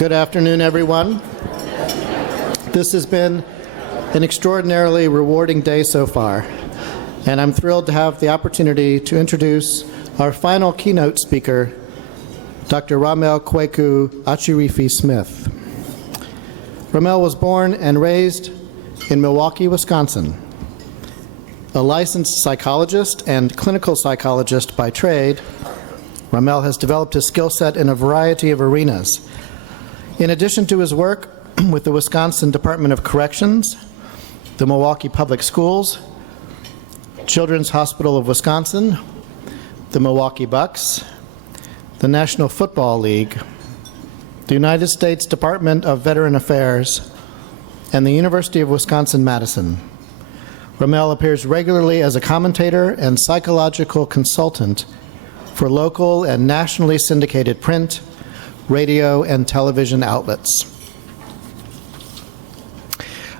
Good afternoon, everyone. This has been an extraordinarily rewarding day so far, and I'm thrilled to have the opportunity to introduce our final keynote speaker, Dr. Ramel Kweku Akyirefi Smith. Ramel was born and raised in Milwaukee, Wisconsin. A licensed psychologist and clinical psychologist by trade, Ramel has developed his skill set in a variety of arenas. In addition to his work with the Wisconsin Department of Corrections, the Milwaukee Public Schools, Children's Hospital of Wisconsin, the Milwaukee Bucks, the National Football League, the United States Department of Veteran Affairs, and the University of Wisconsin-Madison. Ramel appears regularly as a commentator and psychological consultant for local and nationally syndicated print, radio, and television outlets.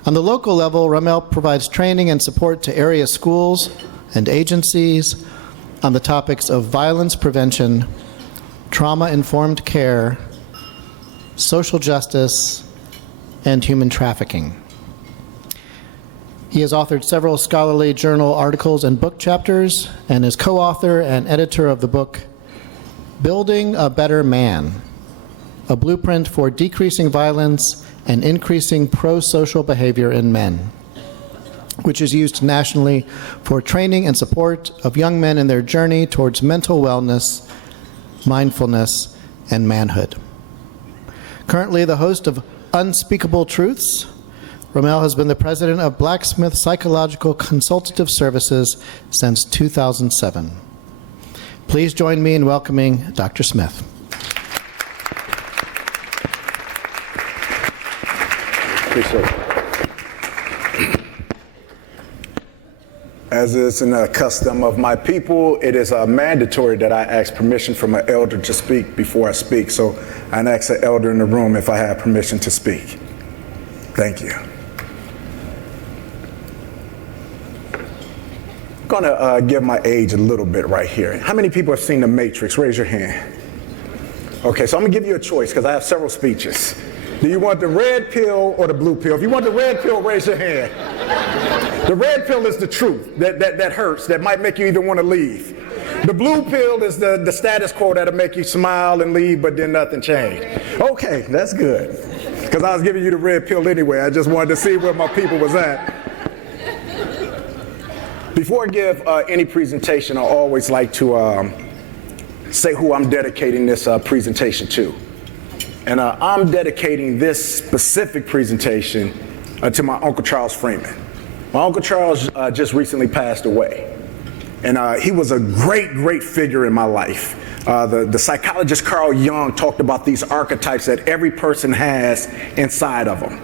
On the local level, Ramel provides training and support to area schools and agencies on the topics of violence prevention, trauma-informed care, social justice, and human trafficking. He has authored several scholarly journal articles and book chapters, and is co-author and editor of the book Building a Better Man, a blueprint for decreasing violence and increasing pro-social behavior in men, which is used nationally for training and support of young men in their journey towards mental wellness, mindfulness, and manhood. Currently the host of Unspeakable Truths, Ramel has been the president of Blaquesmith Psychological Consultative Services since 2007. Please join me in welcoming Dr. Smith. Appreciate it. As is in the custom of my people, it is mandatory that I ask permission from an elder to speak before I speak. So I ask an elder in the room if I have permission to speak. Thank you. I'm gonna give my age a little bit right here. How many people have seen The Matrix? Raise your hand. Okay, so I'm gonna give you a choice because I have several speeches. Do you want the red pill or the blue pill? If you want the red pill, raise your hand. The red pill is the truth that hurts, that might make you even want to leave. The blue pill is the status quo that'll make you smile and leave, but then nothing changed. Okay, that's good. Because I was giving you the red pill anyway. I just wanted to see where my people was at. Before I give any presentation, I always like to say who I'm dedicating this presentation to. And I'm dedicating this specific presentation to my Uncle Charles Freeman. My Uncle Charles just recently passed away. And he was a great figure in my life. The psychologist Carl Jung talked about these archetypes that every person has inside of them.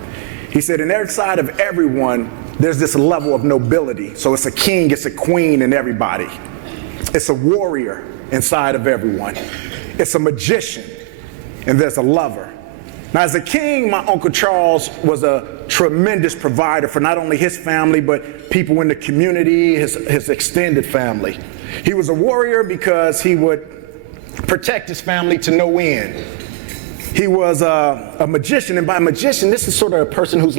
He said, inside of everyone, there's this level of nobility. So it's a king, it's a queen in everybody. It's a warrior inside of everyone. It's a magician, and there's a lover. Now, as a king, my Uncle Charles was a tremendous provider for not only his family, but people in the community, his extended family. He was a warrior because he would protect his family to no end. He was a magician, and by magician, this is sort of a person who's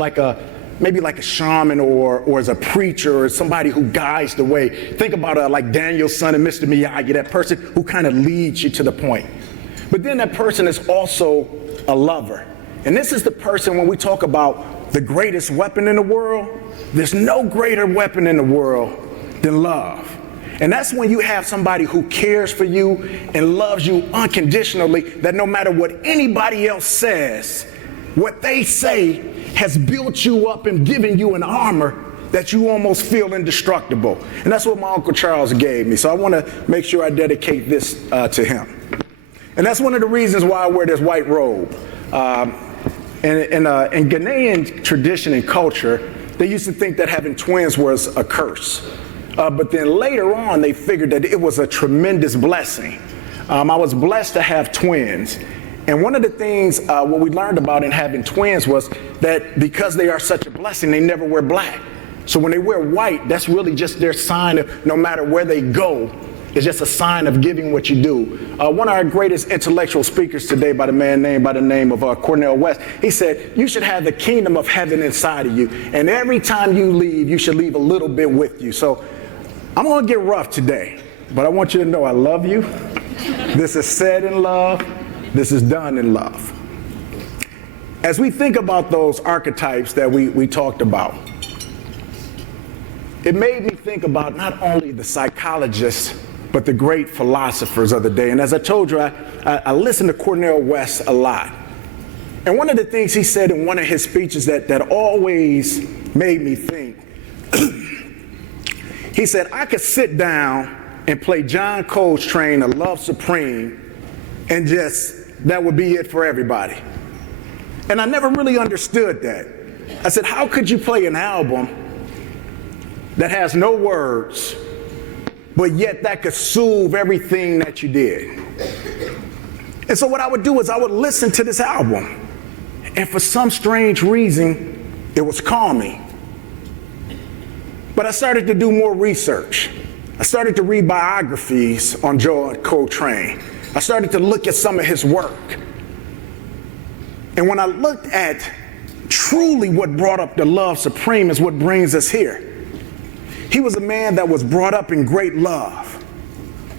maybe like a shaman or as a preacher or somebody who guides the way. Think about like Daniel's son and Mr. Miyagi, that person who kind of leads you to the point. But then that person is also a lover. And this is the person, when we talk about the greatest weapon in the world, there's no greater weapon in the world than love. And that's when you have somebody who cares for you and loves you unconditionally, that no matter what anybody else says, what they say has built you up and given you an armor that you almost feel indestructible. And that's what my Uncle Charles gave me. So I want to make sure I dedicate this to him. And that's one of the reasons why I wear this white robe. In Ghanaian tradition and culture, they used to think that having twins was a curse. But then later on, they figured that it was a tremendous blessing. I was blessed to have twins. And one of the things what we learned about in having twins was that because they are such a blessing, they never wear black. So when they wear white, that's really just their sign of no matter where they go, is just a sign of giving what you do. One of our greatest intellectual speakers today by the name of Cornel West, he said, you should have the kingdom of heaven inside of you. And every time you leave, you should leave a little bit with you. So I'm going to get rough today, but I want you to know I love you. This is said in love. This is done in love. As we think about those archetypes that we talked about, it made me think about not only the psychologists, but the great philosophers of the day. And as I told you, I listened to Cornel West a lot. And one of the things he said in one of his speeches that always made me think, he said, I could sit down and play John Coltrane, A Love Supreme, and that would be it for everybody. And I never really understood that. I said, how could you play an album that has no words, but yet that could soothe everything that you did? And so what I would do is I would listen to this album, and for some strange reason, it was calming. But I started to do more research. I started to read biographies on John Coltrane. I started to look at some of his work. And when I looked at truly what brought up the love supreme is what brings us here. He was a man that was brought up in great love,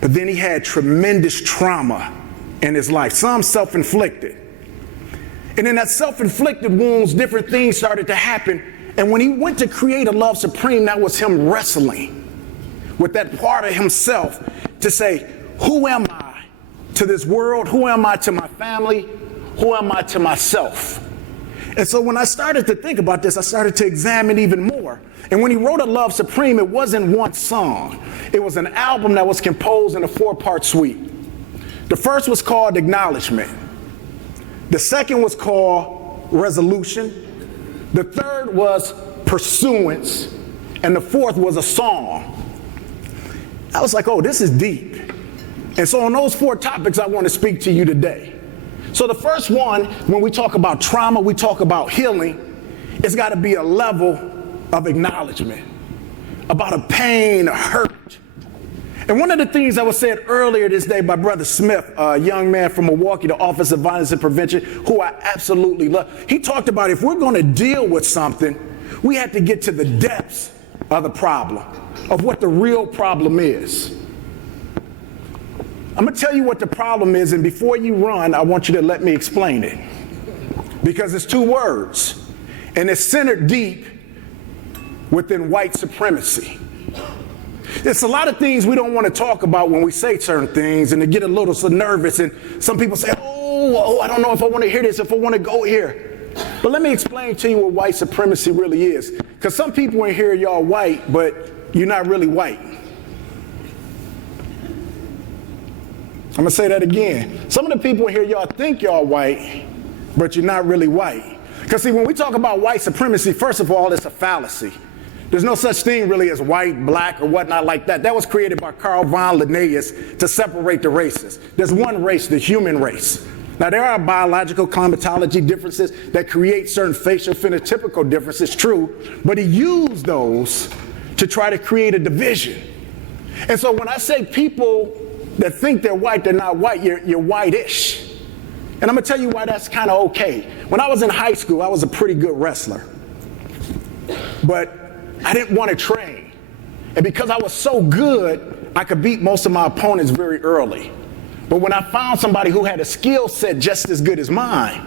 but then he had tremendous trauma in his life, some self-inflicted. And in that self-inflicted wounds, different things started to happen. And when he went to create a love supreme, that was him wrestling with that part of himself to say, who am I to this world? Who am I to my family? Who am I to myself? And so when I started to think about this, I started to examine even more. And when he wrote A Love Supreme, it wasn't one song. It was an album that was composed in a 4-part suite. The first was called Acknowledgement. The second was called Resolution. The third was Pursuance. And the fourth was a song. I was like, oh, this is deep. And so on those 4 topics, I want to speak to you today. So the first one, when we talk about trauma, we talk about healing, it's got to be a level of acknowledgement about a pain, a hurt. And one of the things that was said earlier this day by Brother Smith, a young man from Milwaukee, the Office of Violence and Prevention, who I absolutely love, he talked about if we're going to deal with something, we have to get to the depths of the problem, of what the real problem is. I'm going to tell you what the problem is, and before you run, I want you to let me explain it. Because it's 2 words, and it's centered deep within white supremacy. There's a lot of things we don't want to talk about when we say certain things, and they get a little so nervous, and some people say, oh, I don't know if I want to hear this, if I want to go here. But let me explain to you what white supremacy really is. Because some people in here, y'all white, but you're not really white. I'm going to say that again. Some of the people in here, y'all think y'all white, but you're not really white. Because see, when we talk about white supremacy, first of all, it's a fallacy. There's no such thing really as white, black, or whatnot like that. That was created by Carl von Linnaeus to separate the races. There's one race, the human race. Now, there are biological climatology differences that create certain facial phenotypical differences, true, but he used those to try to create a division. And so when I say people that think they're white, they're not white, you're whitish. And I'm going to tell you why that's kind of okay. When I was in high school, I was a pretty good wrestler. But I didn't want to train. And because I was so good, I could beat most of my opponents very early. But when I found somebody who had a skill set just as good as mine,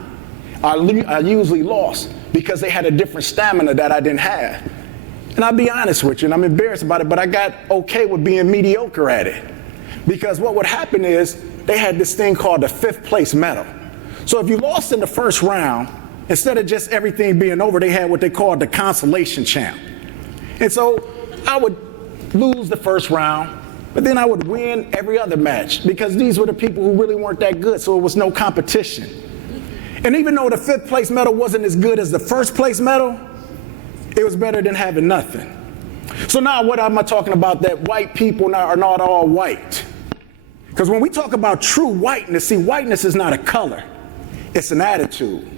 I usually lost because they had a different stamina that I didn't have. And I'll be honest with you, and I'm embarrassed about it, but I got okay with being mediocre at it. Because what would happen is they had this thing called the 5th place medal. So if you lost in the first round, instead of just everything being over, they had what they called the consolation champ. And so I would lose the first round, but then I would win every other match because these were the people who really weren't that good, so it was no competition. And even though the 5th place medal wasn't as good as the 1st place medal, it was better than having nothing. So now what am I talking about? That white people are not all white. Because when we talk about true whiteness, see, whiteness is not a color. It's an attitude.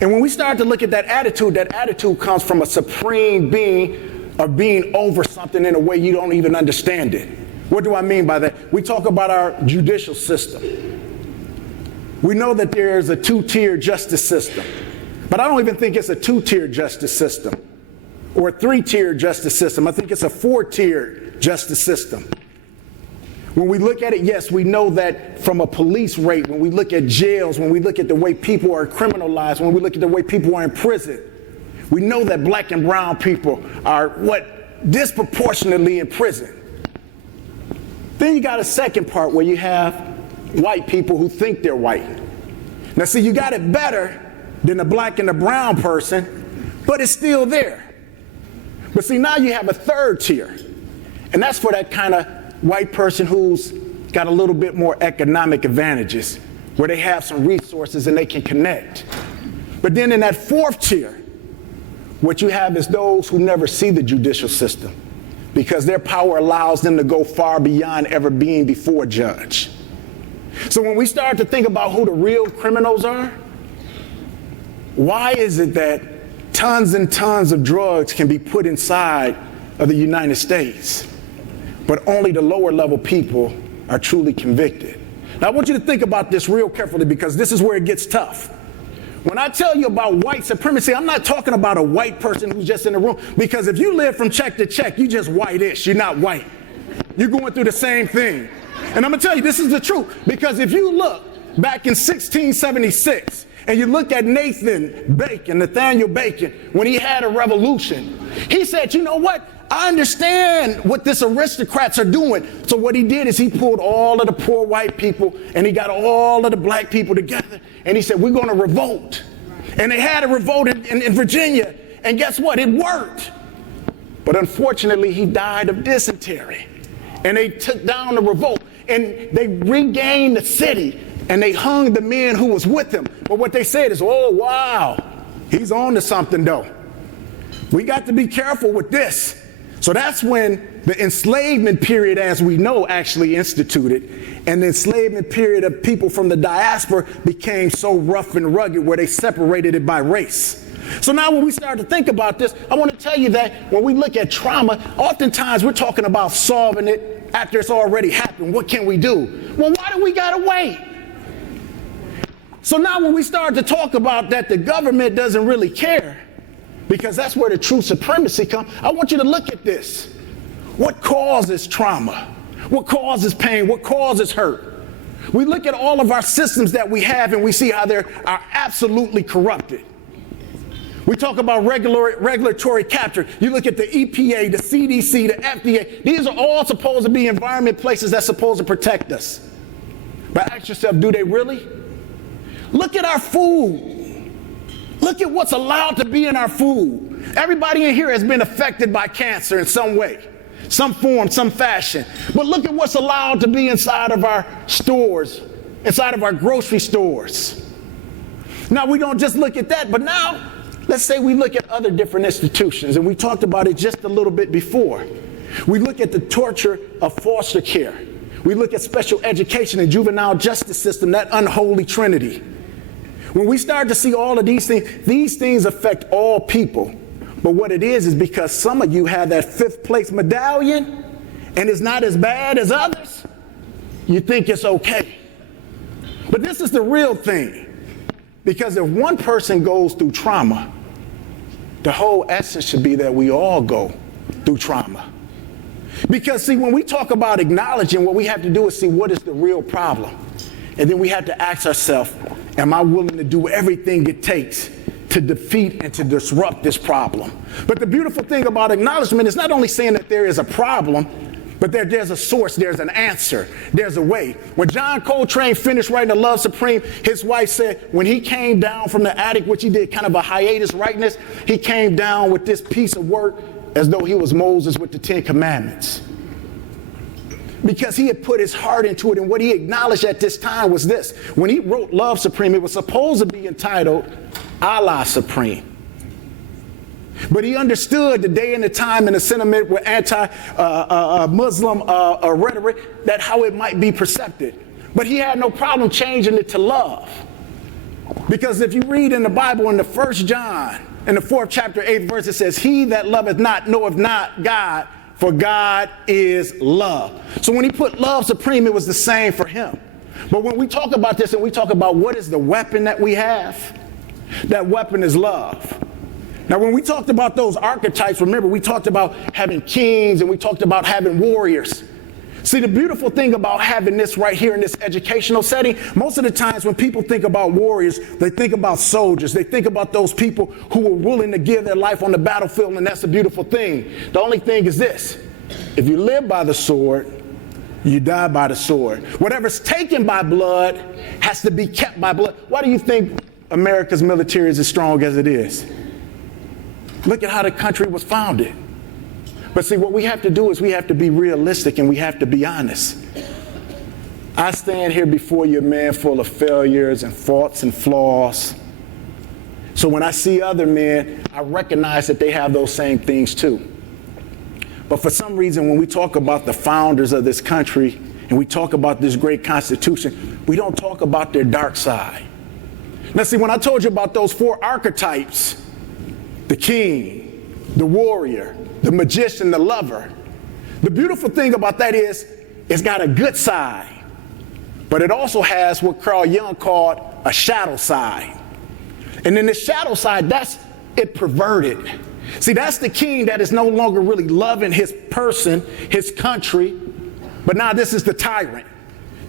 And when we start to look at that attitude comes from a supreme being of being over something in a way you don't even understand it. What do I mean by that? We talk about our judicial system. We know that there's a two-tier justice system, but I don't even think it's a two-tier justice system or a three-tier justice system. I think it's a four-tier justice system. When we look at it, yes, we know that from a police rate, when we look at jails, when we look at the way people are criminalized, when we look at the way people are in prison, we know that black and brown people are disproportionately in prison. Then you got a second part where you have white people who think they're white. Now see, you got it better than the black and the brown person, but it's still there. But see, now you have a third tier, and that's for that kind of white person who's got a little bit more economic advantages, where they have some resources and they can connect. But then in that fourth tier, what you have is those who never see the judicial system because their power allows them to go far beyond ever being before a judge. So when we start to think about who the real criminals are, why is it that tons and tons of drugs can be put inside of the United States, but only the lower level people are truly convicted? Now I want you to think about this real carefully, because this is where it gets tough. When I tell you about white supremacy, I'm not talking about a white person who's just in the room, because if you live from check to check, you just white-ish, you're not white. You're going through the same thing. And I'm gonna tell you, this is the truth, because if you look back in 1676, and you look at Nathaniel Bacon, when he had a revolution, he said, you know what? I understand what this aristocrats are doing. So what he did is he pulled all of the poor white people and he got all of the black people together, and he said, we're going to revolt. And they had a revolt in Virginia, and guess what? It worked. But unfortunately, he died of dysentery, and they took down the revolt, and they regained the city, and they hung the men who was with him. But what they said is, oh, wow, he's on to something, though. We got to be careful with this. So that's when the enslavement period, as we know, actually instituted, and the enslavement period of people from the diaspora became so rough and rugged where they separated it by race. So now when we start to think about this, I want to tell you that when we look at trauma, oftentimes we're talking about solving it after it's already happened. What can we do? Well, why do we gotta wait? So now when we start to talk about that the government doesn't really care, because that's where the true supremacy comes, I want you to look at this. What causes trauma? What causes pain? What causes hurt? We look at all of our systems that we have, and we see how they are absolutely corrupted. We talk about regulatory capture. You look at the EPA, the CDC, the FDA. These are all supposed to be environment places that's supposed to protect us. But ask yourself, do they really? Look at our food. Look at what's allowed to be in our food. Everybody in here has been affected by cancer in some way, some form, some fashion. But look at what's allowed to be inside of our stores, inside of our grocery stores. Now, we don't just look at that, but now, let's say we look at other different institutions, and we talked about it just a little bit before. We look at the torture of foster care. We look at special education and juvenile justice system, that unholy trinity. When we start to see all of these things affect all people. But what it is because some of you have that 5th place medallion and it's not as bad as others, you think it's okay. But this is the real thing. Because if one person goes through trauma, the whole essence should be that we all go through trauma. Because see, when we talk about acknowledging, what we have to do is see what is the real problem. And then we have to ask ourselves, am I willing to do everything it takes to defeat and to disrupt this problem? But the beautiful thing about acknowledgement is not only saying that there is a problem, but there's a source, there's an answer, there's a way. When John Coltrane finished writing The Love Supreme, his wife said when he came down from the attic, which he did kind of a hiatus writing this, he came down with this piece of work as though he was Moses with the 10 Commandments. Because he had put his heart into it, and what he acknowledged at this time was this. When he wrote Love Supreme, it was supposed to be entitled Allah Supreme. But he understood the day and the time and the sentiment with anti-Muslim rhetoric, that how it might be perceived. But he had no problem changing it to love. Because if you read in the Bible in the 1 John, in the 4th chapter, 8th verse, it says, he that loveth not knoweth not God, for God is love. So when he put love supreme, it was the same for him. But when we talk about this and we talk about what is the weapon that we have, that weapon is love. Now, when we talked about those archetypes, remember, we talked about having kings and we talked about having warriors. See, the beautiful thing about having this right here in this educational setting, most of the times when people think about warriors, they think about soldiers. They think about those people who were willing to give their life on the battlefield, and that's a beautiful thing. The only thing is this: if you live by the sword, you die by the sword. Whatever's taken by blood has to be kept by blood. Why do you think America's military is as strong as it is? Look at how the country was founded. But see, what we have to do is we have to be realistic and we have to be honest. I stand here before you, a man full of failures and faults and flaws. So when I see other men, I recognize that they have those same things too. But for some reason, when we talk about the founders of this country and we talk about this great Constitution, we don't talk about their dark side. Now see, when I told you about those 4 archetypes, the king, the warrior, the magician, the lover, the beautiful thing about that is it's got a good side, but it also has what Carl Jung called a shadow side. And in the shadow side, that's it perverted. See, that's the king that is no longer really loving his person, his country, but now this is the tyrant.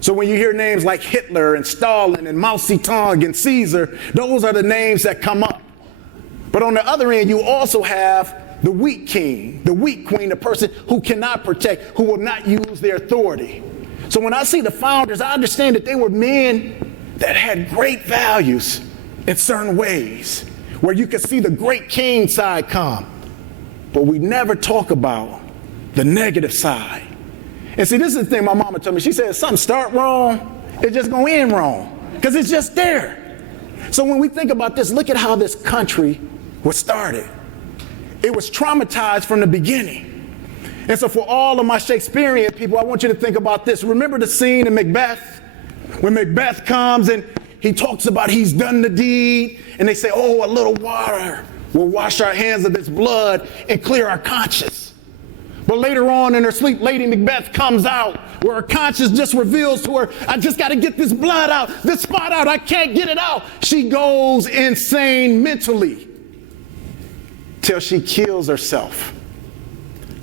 So when you hear names like Hitler and Stalin and Mao Zedong and Caesar, those are the names that come up. But on the other end, you also have the weak king, the weak queen, the person who cannot protect, who will not use their authority. So when I see the founders, I understand that they were men that had great values in certain ways, where you could see the great king side come. But we never talk about the negative side. And see, this is the thing my mama told me. She said, if something start wrong, it's just going to end wrong, because it's just there. So when we think about this, look at how this country was started. It was traumatized from the beginning. And so for all of my Shakespearean people, I want you to think about this. Remember the scene in Macbeth? When Macbeth comes and he talks about he's done the deed, and they say, oh, a little water will wash our hands of this blood and clear our conscience. But later on in her sleep, Lady Macbeth comes out where her conscience just reveals to her, I just got to get this blood out, this spot out, I can't get it out. She goes insane mentally till she kills herself.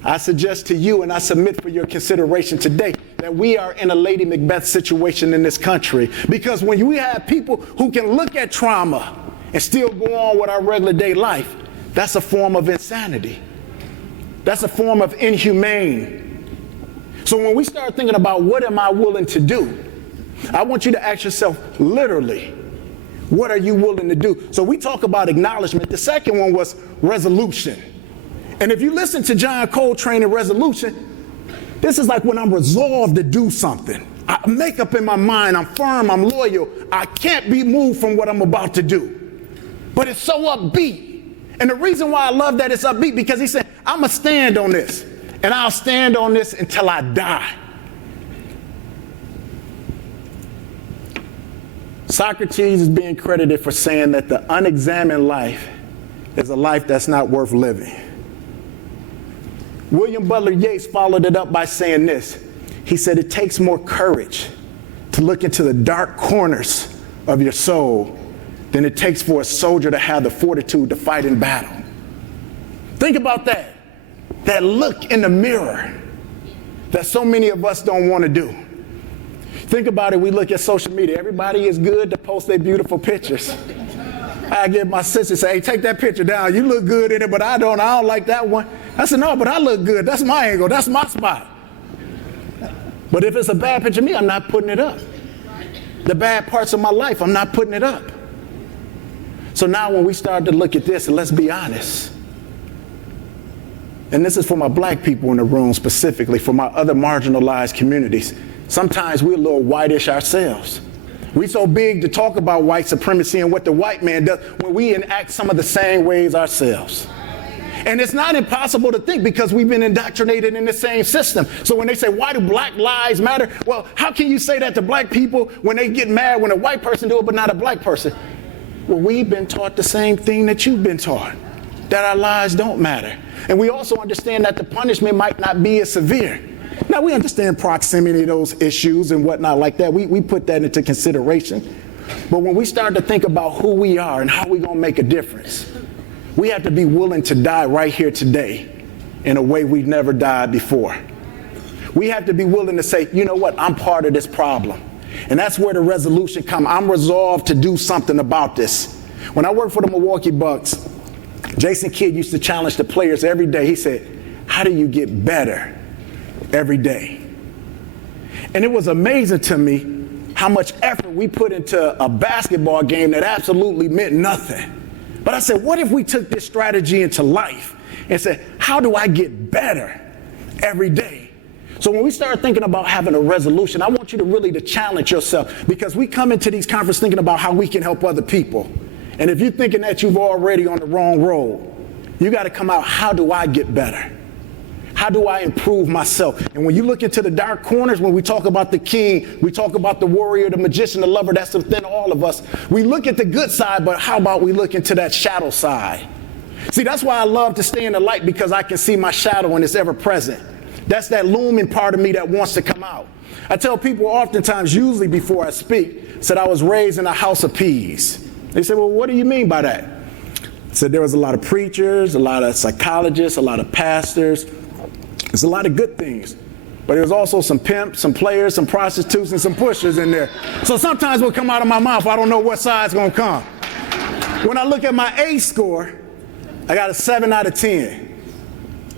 I suggest to you, and I submit for your consideration today, that we are in a Lady Macbeth situation in this country. Because when we have people who can look at trauma and still go on with our regular day life, that's a form of insanity. That's a form of inhumane. So when we start thinking about what am I willing to do, I want you to ask yourself literally, what are you willing to do? So we talk about acknowledgement. The second one was resolution. And if you listen to John Coltrane and resolution, this is like when I'm resolved to do something. I make up in my mind, I'm firm, I'm loyal. I can't be moved from what I'm about to do. But it's so upbeat. And the reason why I love that it's upbeat, because he said, I'm going to stand on this. And I'll stand on this until I die. Socrates is being credited for saying that the unexamined life is a life that's not worth living. William Butler Yeats followed it up by saying this. He said, it takes more courage to look into the dark corners of your soul than it takes for a soldier to have the fortitude to fight in battle. Think about that. That look in the mirror that so many of us don't want to do. Think about it, we look at social media. Everybody is good to post their beautiful pictures. I get my sister say, hey, take that picture down. You look good in it, but I don't like that one. I said, no, but I look good. That's my angle. That's my spot. But if it's a bad picture of me, I'm not putting it up. The bad parts of my life, I'm not putting it up. So now when we start to look at this, and let's be honest, and this is for my black people in the room specifically, for my other marginalized communities, sometimes we're a little whitish ourselves. We're so big to talk about white supremacy and what the white man does when we enact some of the same ways ourselves. And it's not impossible to think because we've been indoctrinated in the same system. So when they say, why do black lives matter? Well, how can you say that to black people when they get mad when a white person do it but not a black person? Well, we've been taught the same thing that you've been taught. that our lives don't matter. And we also understand that the punishment might not be as severe. Now, we understand proximity to those issues and whatnot like that. We put that into consideration. But when we start to think about who we are and how we're going to make a difference, we have to be willing to die right here today in a way we've never died before. We have to be willing to say, you know what, I'm part of this problem. And that's where the resolution comes. I'm resolved to do something about this. When I worked for the Milwaukee Bucks, Jason Kidd used to challenge the players every day. He said, how do you get better every day? And it was amazing to me how much effort we put into a basketball game that absolutely meant nothing. But I said, what if we took this strategy into life and said, how do I get better every day? So when we start thinking about having a resolution, I want you to really to challenge yourself, because we come into these conferences thinking about how we can help other people. And if you're thinking that you've already on the wrong road, you got to come out, how do I get better? How do I improve myself? And when you look into the dark corners, when we talk about the king, we talk about the warrior, the magician, the lover, that's within all of us. We look at the good side, but how about we look into that shadow side? See, that's why I love to stay in the light, because I can see my shadow and it's ever present. That's that looming part of me that wants to come out. I tell people oftentimes, usually before I speak, said I was raised in a house of peas. They say, well, what do you mean by that? I said there was a lot of preachers, a lot of psychologists, a lot of pastors. There's a lot of good things. But there's also some pimps, some players, some prostitutes, and some pushers in there. So sometimes what come out of my mouth, I don't know what side's going to come. When I look at my A score, I got a 7 out of 10.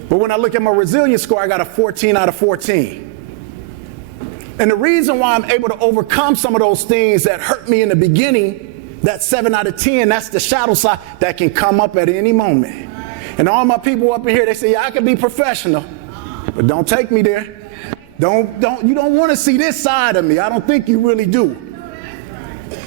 But when I look at my resilience score, I got a 14 out of 14. And the reason why I'm able to overcome some of those things that hurt me in the beginning, that 7 out of 10, that's the shadow side that can come up at any moment. And all my people up in here, they say, yeah, I can be professional, but don't take me there. You don't want to see this side of me. I don't think you really do.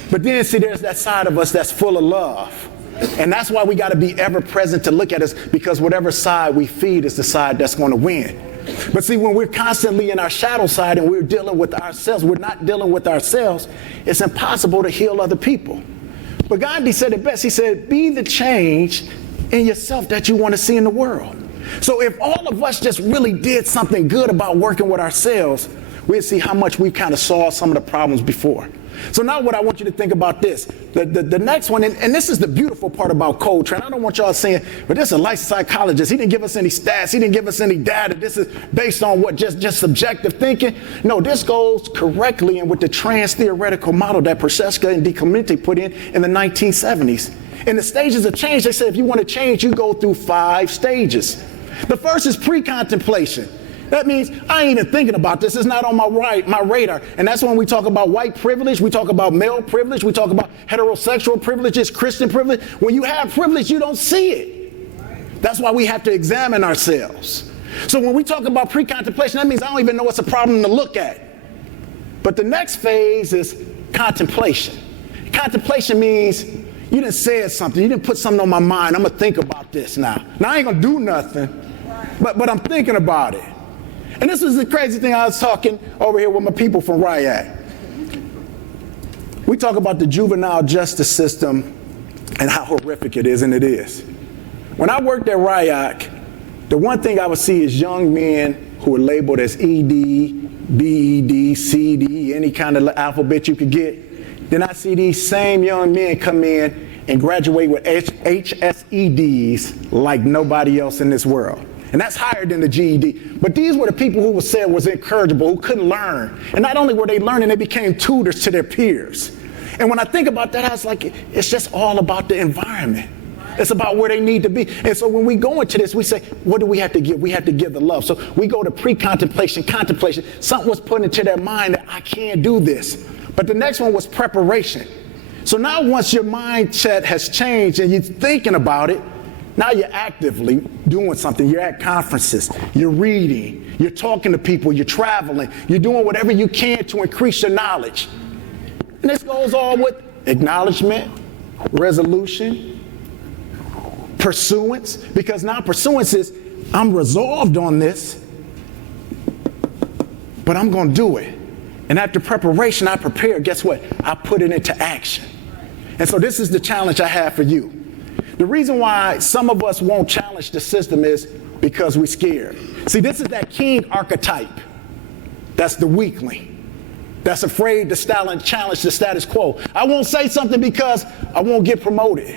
But then, see, there's that side of us that's full of love. And that's why we got to be ever present to look at us, because whatever side we feed is the side that's going to win. But see, when we're constantly in our shadow side and we're dealing with ourselves, we're not dealing with ourselves, it's impossible to heal other people. But Gandhi said it best. He said, be the change in yourself that you want to see in the world. So if all of us just really did something good about working with ourselves, we'd see how much we kind of solved some of the problems before. So now what I want you to think about this, the next one, and this is the beautiful part about Coltrane. I don't want y'all saying, but this is a licensed psychologist. He didn't give us any stats. He didn't give us any data. This is based on what, just subjective thinking. No, this goes correctly in with the trans-theoretical model that Prochaska and Clemente put in the 1970s. In the stages of change, they said if you want to change, you go through 5 stages. The first is pre-contemplation. That means I ain't even thinking about this. It's not on my radar. And that's when we talk about white privilege, we talk about male privilege, we talk about heterosexual privileges, Christian privilege. When you have privilege, you don't see it. That's why we have to examine ourselves. So when we talk about pre-contemplation, that means I don't even know it's a problem to look at. But the next phase is contemplation. Contemplation means you done said something, you didn't put something on my mind. I'm going to think about this now. Now I ain't going to do nothing, but I'm thinking about it. And this was the crazy thing. I was talking over here with my people from RIAC. We talk about the juvenile justice system and how horrific it is, and it is. When I worked at RIAC, the one thing I would see is young men who were labeled as ED, BED, CD, any kind of alphabet you could get. Then I see these same young men come in and graduate with HSEDs like nobody else in this world. And that's higher than the GED. But these were the people who was said was incorrigible, who couldn't learn. And not only were they learning, they became tutors to their peers. And when I think about that, I was like, it's just all about the environment. It's about where they need to be. And so when we go into this, we say, what do we have to give? We have to give the love. So we go to pre-contemplation, contemplation. Something was put into their mind that I can't do this. But the next one was preparation. So now once your mindset has changed and you're thinking about it, now you're actively doing something. You're at conferences, you're reading, you're talking to people, you're traveling, you're doing whatever you can to increase your knowledge. And this goes on with acknowledgement, resolution, pursuance, because now pursuance is, I'm resolved on this, but I'm going to do it. And after preparation, I prepare, guess what? I put it into action. And so this is the challenge I have for you. The reason why some of us won't challenge the system is because we're scared. See, this is that king archetype. That's the weakling. That's afraid to challenge the status quo. I won't say something because I won't get promoted.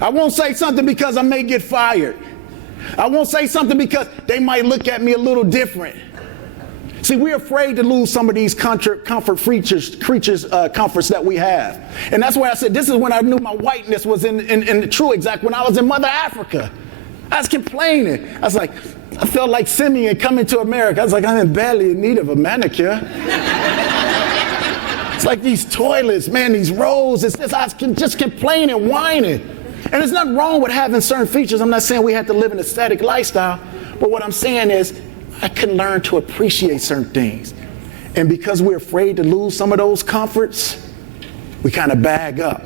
I won't say something because I may get fired. I won't say something because they might look at me a little different. See, we're afraid to lose some of these comfort comforts that we have. And that's why I said this is when I knew my whiteness was in the true exact, when I was in Mother Africa. I was complaining. I was like, I felt like Simeon coming to America. I was like, I'm badly in need of a manicure. It's like these toilets, man, these roads. It's just, I was just complaining, whining. And there's nothing wrong with having certain features. I'm not saying we have to live an aesthetic lifestyle. But what I'm saying is I couldn't learn to appreciate certain things. And because we're afraid to lose some of those comforts, we kind of bag up.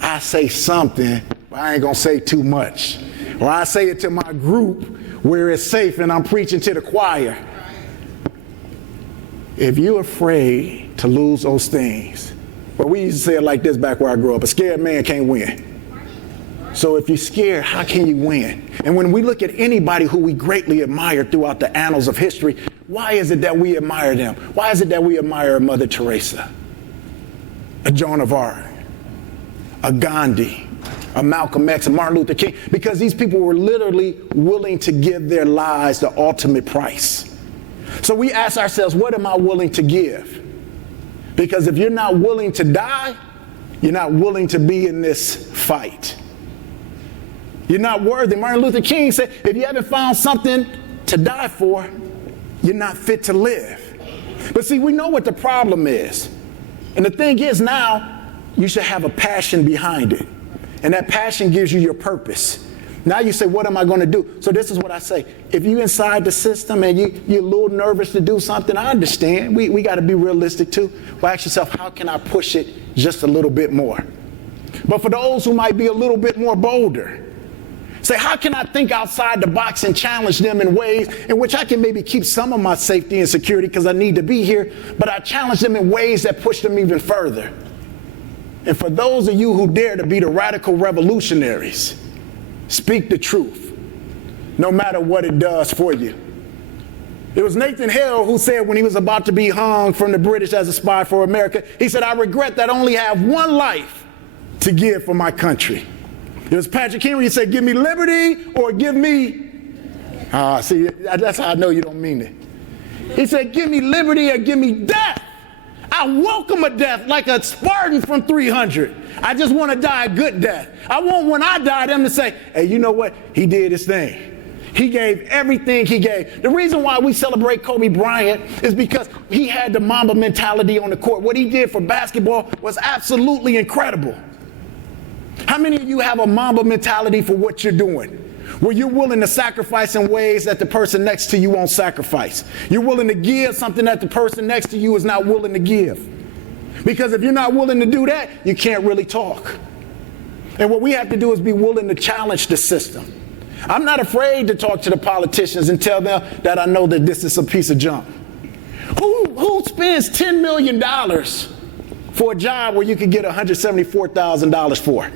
I say something, but I ain't going to say too much. Or I say it to my group where it's safe and I'm preaching to the choir. If you're afraid to lose those things, well, we used to say it like this back where I grew up, a scared man can't win. So if you're scared, how can you win? And when we look at anybody who we greatly admire throughout the annals of history, why is it that we admire them? Why is it that we admire Mother Teresa, a Joan of Arc, a Gandhi, a Malcolm X, a Martin Luther King? Because these people were literally willing to give their lives the ultimate price. So we ask ourselves, what am I willing to give? Because if you're not willing to die, you're not willing to be in this fight. You're not worthy. Martin Luther King said, if you haven't found something to die for, you're not fit to live. But see, we know what the problem is. And the thing is now, you should have a passion behind it. And that passion gives you your purpose. Now you say, what am I going to do? So this is what I say. If you're inside the system and you're a little nervous to do something, I understand. We got to be realistic too. But ask yourself, how can I push it just a little bit more? But for those who might be a little bit more bolder, say, how can I think outside the box and challenge them in ways in which I can maybe keep some of my safety and security because I need to be here, but I challenge them in ways that push them even further. And for those of you who dare to be the radical revolutionaries, speak the truth, no matter what it does for you. It was Nathan Hale who said when he was about to be hung from the British as a spy for America, he said, I regret that I only have one life to give for my country. It was Patrick Henry who said, give me liberty or give me, see, that's how I know you don't mean it. He said, give me liberty or give me death. I welcome a death like a Spartan from 300. I just want to die a good death. I want when I die them to say, hey, you know what? He did his thing. He gave everything he gave. The reason why we celebrate Kobe Bryant is because he had the Mamba mentality on the court. What he did for basketball was absolutely incredible. How many of you have a Mamba mentality for what you're doing? Where you're willing to sacrifice in ways that the person next to you won't sacrifice. You're willing to give something that the person next to you is not willing to give. Because if you're not willing to do that, you can't really talk. And what we have to do is be willing to challenge the system. I'm not afraid to talk to the politicians and tell them that I know that this is a piece of junk. Who spends $10 million for a job where you could get $174,000 for?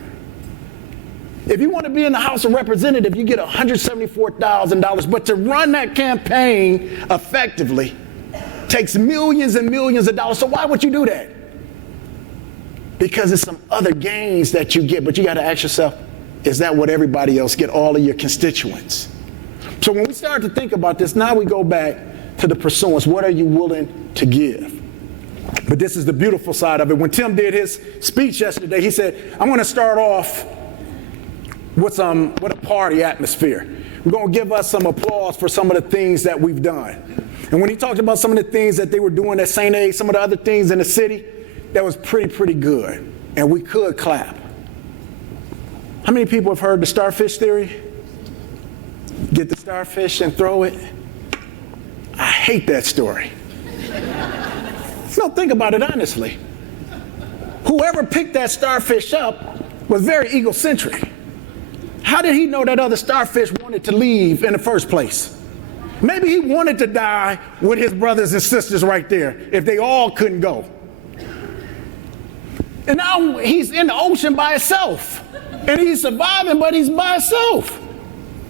If you want to be in the House of Representatives, you get $174,000. But to run that campaign effectively takes millions and millions of dollars. So why would you do that? Because it's some other gains that you get. But you got to ask yourself, is that what everybody else get, all of your constituents? So when we start to think about this, now we go back to the pursuance. What are you willing to give? But this is the beautiful side of it. When Tim did his speech yesterday, he said, I'm going to start off with a party atmosphere. We're going to give us some applause for some of the things that we've done. And when he talked about some of the things that they were doing at St. A, some of the other things in the city, that was pretty good. And we could clap. How many people have heard the starfish theory? Get the starfish and throw it. I hate that story. No, think about it honestly. Whoever picked that starfish up was very egocentric. How did he know that other starfish wanted to leave in the first place? Maybe he wanted to die with his brothers and sisters right there if they all couldn't go. And now he's in the ocean by himself. And he's surviving, but he's by himself.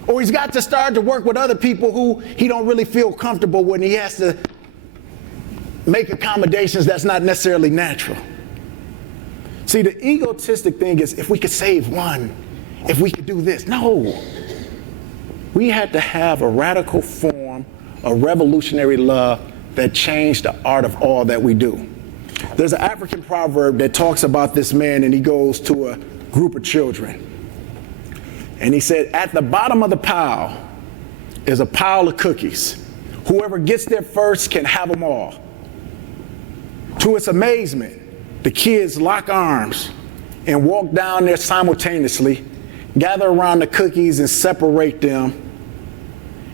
Or he's got to start to work with other people who he don't really feel comfortable with, and he has to make accommodations that's not necessarily natural. See, the egotistic thing is, if we could save one, if we could do this. No. We had to have a radical form of revolutionary love that changed the art of all that we do. There's an African proverb that talks about this man, and he goes to a group of children. And he said, at the bottom of the pile is a pile of cookies. Whoever gets there first can have them all. To its amazement, the kids lock arms and walk down there simultaneously, gather around the cookies and separate them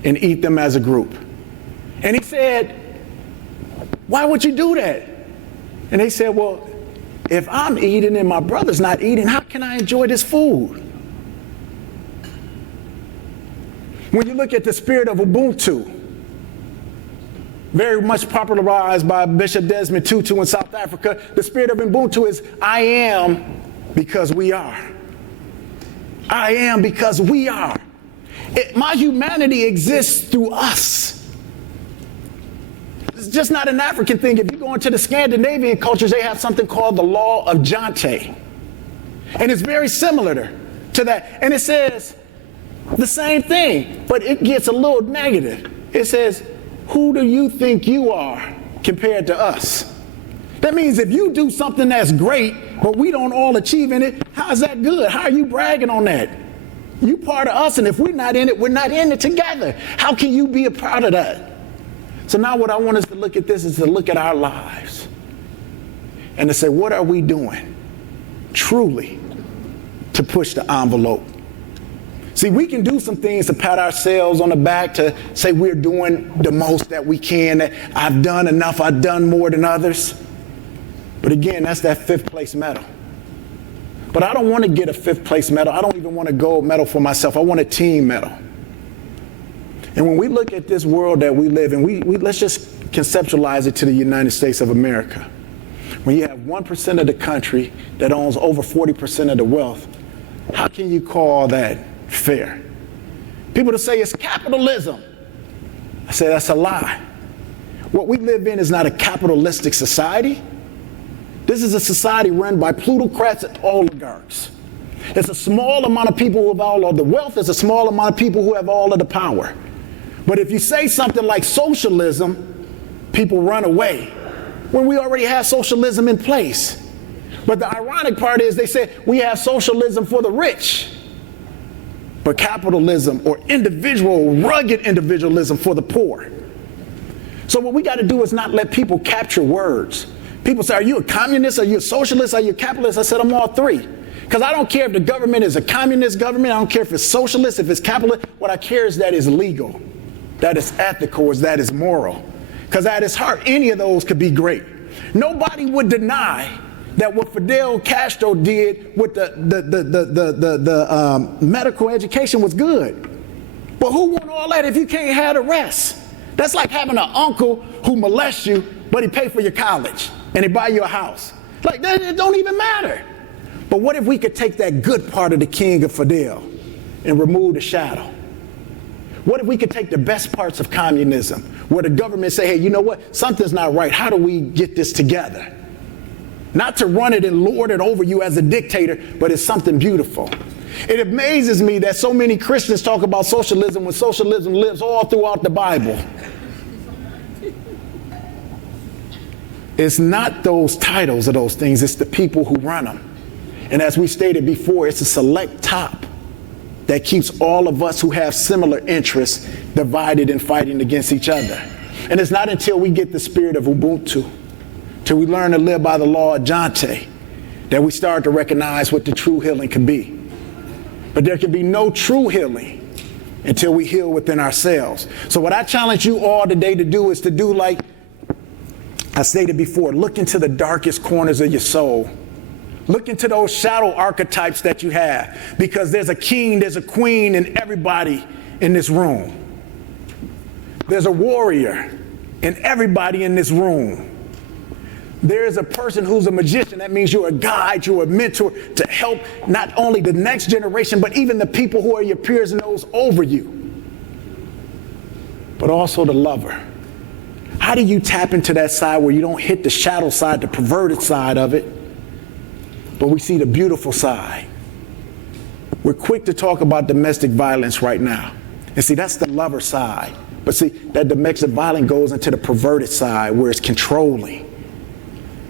and eat them as a group. And he said, why would you do that? And they said, well, if I'm eating and my brother's not eating, how can I enjoy this food? When you look at the spirit of Ubuntu, very much popularized by Bishop Desmond Tutu in South Africa, the spirit of Ubuntu is, I am because we are. I am because we are. My humanity exists through us. It's just not an African thing. If you go into the Scandinavian cultures, they have something called the law of Jante. And it's very similar to that. And it says the same thing, but it gets a little negative. It says, who do you think you are compared to us? That means if you do something that's great, but we don't all achieve in it, how's that good? How are you bragging on that? You part of us, and if we're not in it, we're not in it together. How can you be a part of that? So now what I want us to look at this is to look at our lives and to say, what are we doing truly to push the envelope? See, we can do some things to pat ourselves on the back, to say we're doing the most that we can, that I've done enough, I've done more than others. But again, that's that 5th place medal. But I don't want to get a 5th place medal. I don't even want a gold medal for myself. I want a team medal. And when we look at this world that we live in, we let's just conceptualize it to the United States of America. When you have 1% of the country that owns over 40% of the wealth, how can you call that fair? People to say it's capitalism. I say that's a lie. What we live in is not a capitalistic society. This is a society run by plutocrats and oligarchs. It's a small amount of people who have all of the wealth. It's a small amount of people who have all of the power. But if you say something like socialism, people run away when we already have socialism in place. But the ironic part is they say we have socialism for the rich, but capitalism or individual, rugged individualism for the poor. So what we got to do is not let people capture words. People say, are you a communist? Are you a socialist? Are you a capitalist? I said, I'm all three. Because I don't care if the government is a communist government. I don't care if it's socialist, if it's capitalist. What I care is that it's legal, that it's ethical, is that it's moral. Because at its heart, any of those could be great. Nobody would deny that what Fidel Castro did with the medical education was good. But who want all that if you can't have the rest? That's like having an uncle who molests you, but he paid for your college and he buy you a house. Like that, it don't even matter. But what if we could take that good part of the king of Fidel and remove the shadow? What if we could take the best parts of communism, where the government say, hey, you know what? Something's not right. How do we get this together? Not to run it and lord it over you as a dictator, but it's something beautiful. It amazes me that so many Christians talk about socialism when socialism lives all throughout the Bible. It's not those titles of those things, it's the people who run them. And as we stated before, it's a select top that keeps all of us who have similar interests divided and fighting against each other. And it's not until we get the spirit of Ubuntu, till we learn to live by the law of Jante, that we start to recognize what the true healing can be. But there can be no true healing until we heal within ourselves. So what I challenge you all today to do is to do like I stated before, look into the darkest corners of your soul. Look into those shadow archetypes that you have, because there's a king, there's a queen in everybody in this room. There's a warrior in everybody in this room. There's a person who's a magician. That means you're a guide, you're a mentor to help not only the next generation, but even the people who are your peers and those over you. But also the lover. How do you tap into that side where you don't hit the shadow side, the perverted side of it, but we see the beautiful side? We're quick to talk about domestic violence right now. And see, that's the lover side. But see, that domestic violence goes into the perverted side where it's controlling.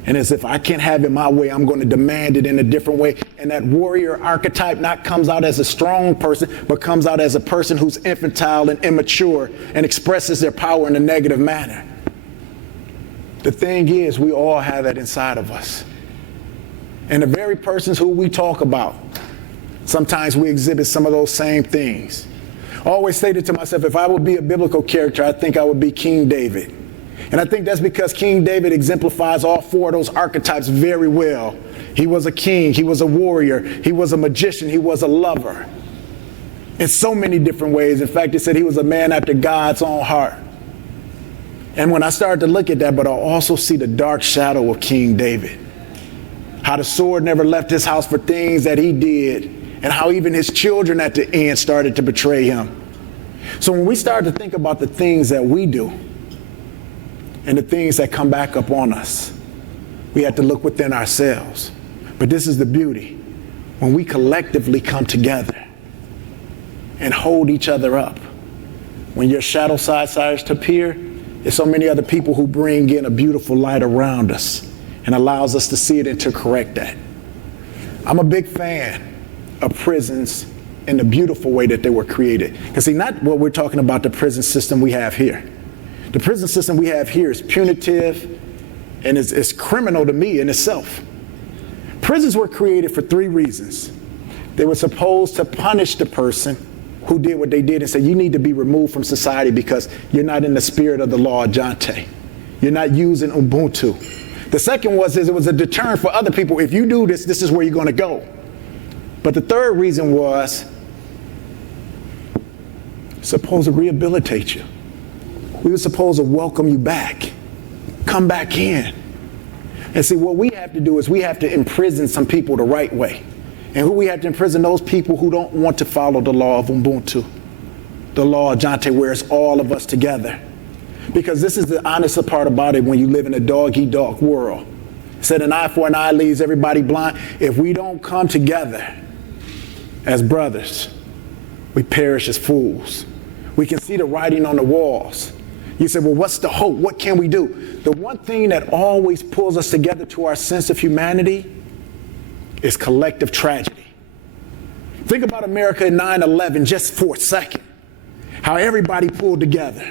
And as if I can't have it my way, I'm going to demand it in a different way. And that warrior archetype not comes out as a strong person, but comes out as a person who's infantile and immature and expresses their power in a negative manner. The thing is, we all have that inside of us. And the very persons who we talk about, sometimes we exhibit some of those same things. I always stated to myself, if I would be a biblical character, I think I would be King David. And I think that's because King David exemplifies all four of those archetypes very well. He was a king, he was a warrior, he was a magician, he was a lover. In so many different ways. In fact, he said he was a man after God's own heart. And when I started to look at that, but I also see the dark shadow of King David. How the sword never left his house for things that he did, and how even his children at the end started to betray him. So when we start to think about the things that we do, and the things that come back up on us, we have to look within ourselves. But this is the beauty. When we collectively come together and hold each other up, when your shadow side starts to appear, there's so many other people who bring in a beautiful light around us and allows us to see it and to correct that. I'm a big fan of prisons in the beautiful way that they were created. Because see, not what we're talking about the prison system we have here. The prison system we have here is punitive and it's criminal to me in itself. Prisons were created for three reasons. They were supposed to punish the person who did what they did and say, you need to be removed from society because you're not in the spirit of the law of Jante. You're not using Ubuntu. The second was it was a deterrent for other people. If you do this, this is where you're going to go. But the third reason was supposed to rehabilitate you. We were supposed to welcome you back. Come back in. And see, what we have to do is we have to imprison some people the right way. And who we have to imprison? Those people who don't want to follow the law of Ubuntu, the law of Jante, where it's all of us together. Because this is the honest part about it when you live in a dog-eat-dog world. It said an eye for an eye leaves everybody blind. If we don't come together as brothers, we perish as fools. We can see the writing on the walls. You say, well, what's the hope? What can we do? The one thing that always pulls us together to our sense of humanity is collective tragedy. Think about America in 9/11 just for a second. How everybody pulled together.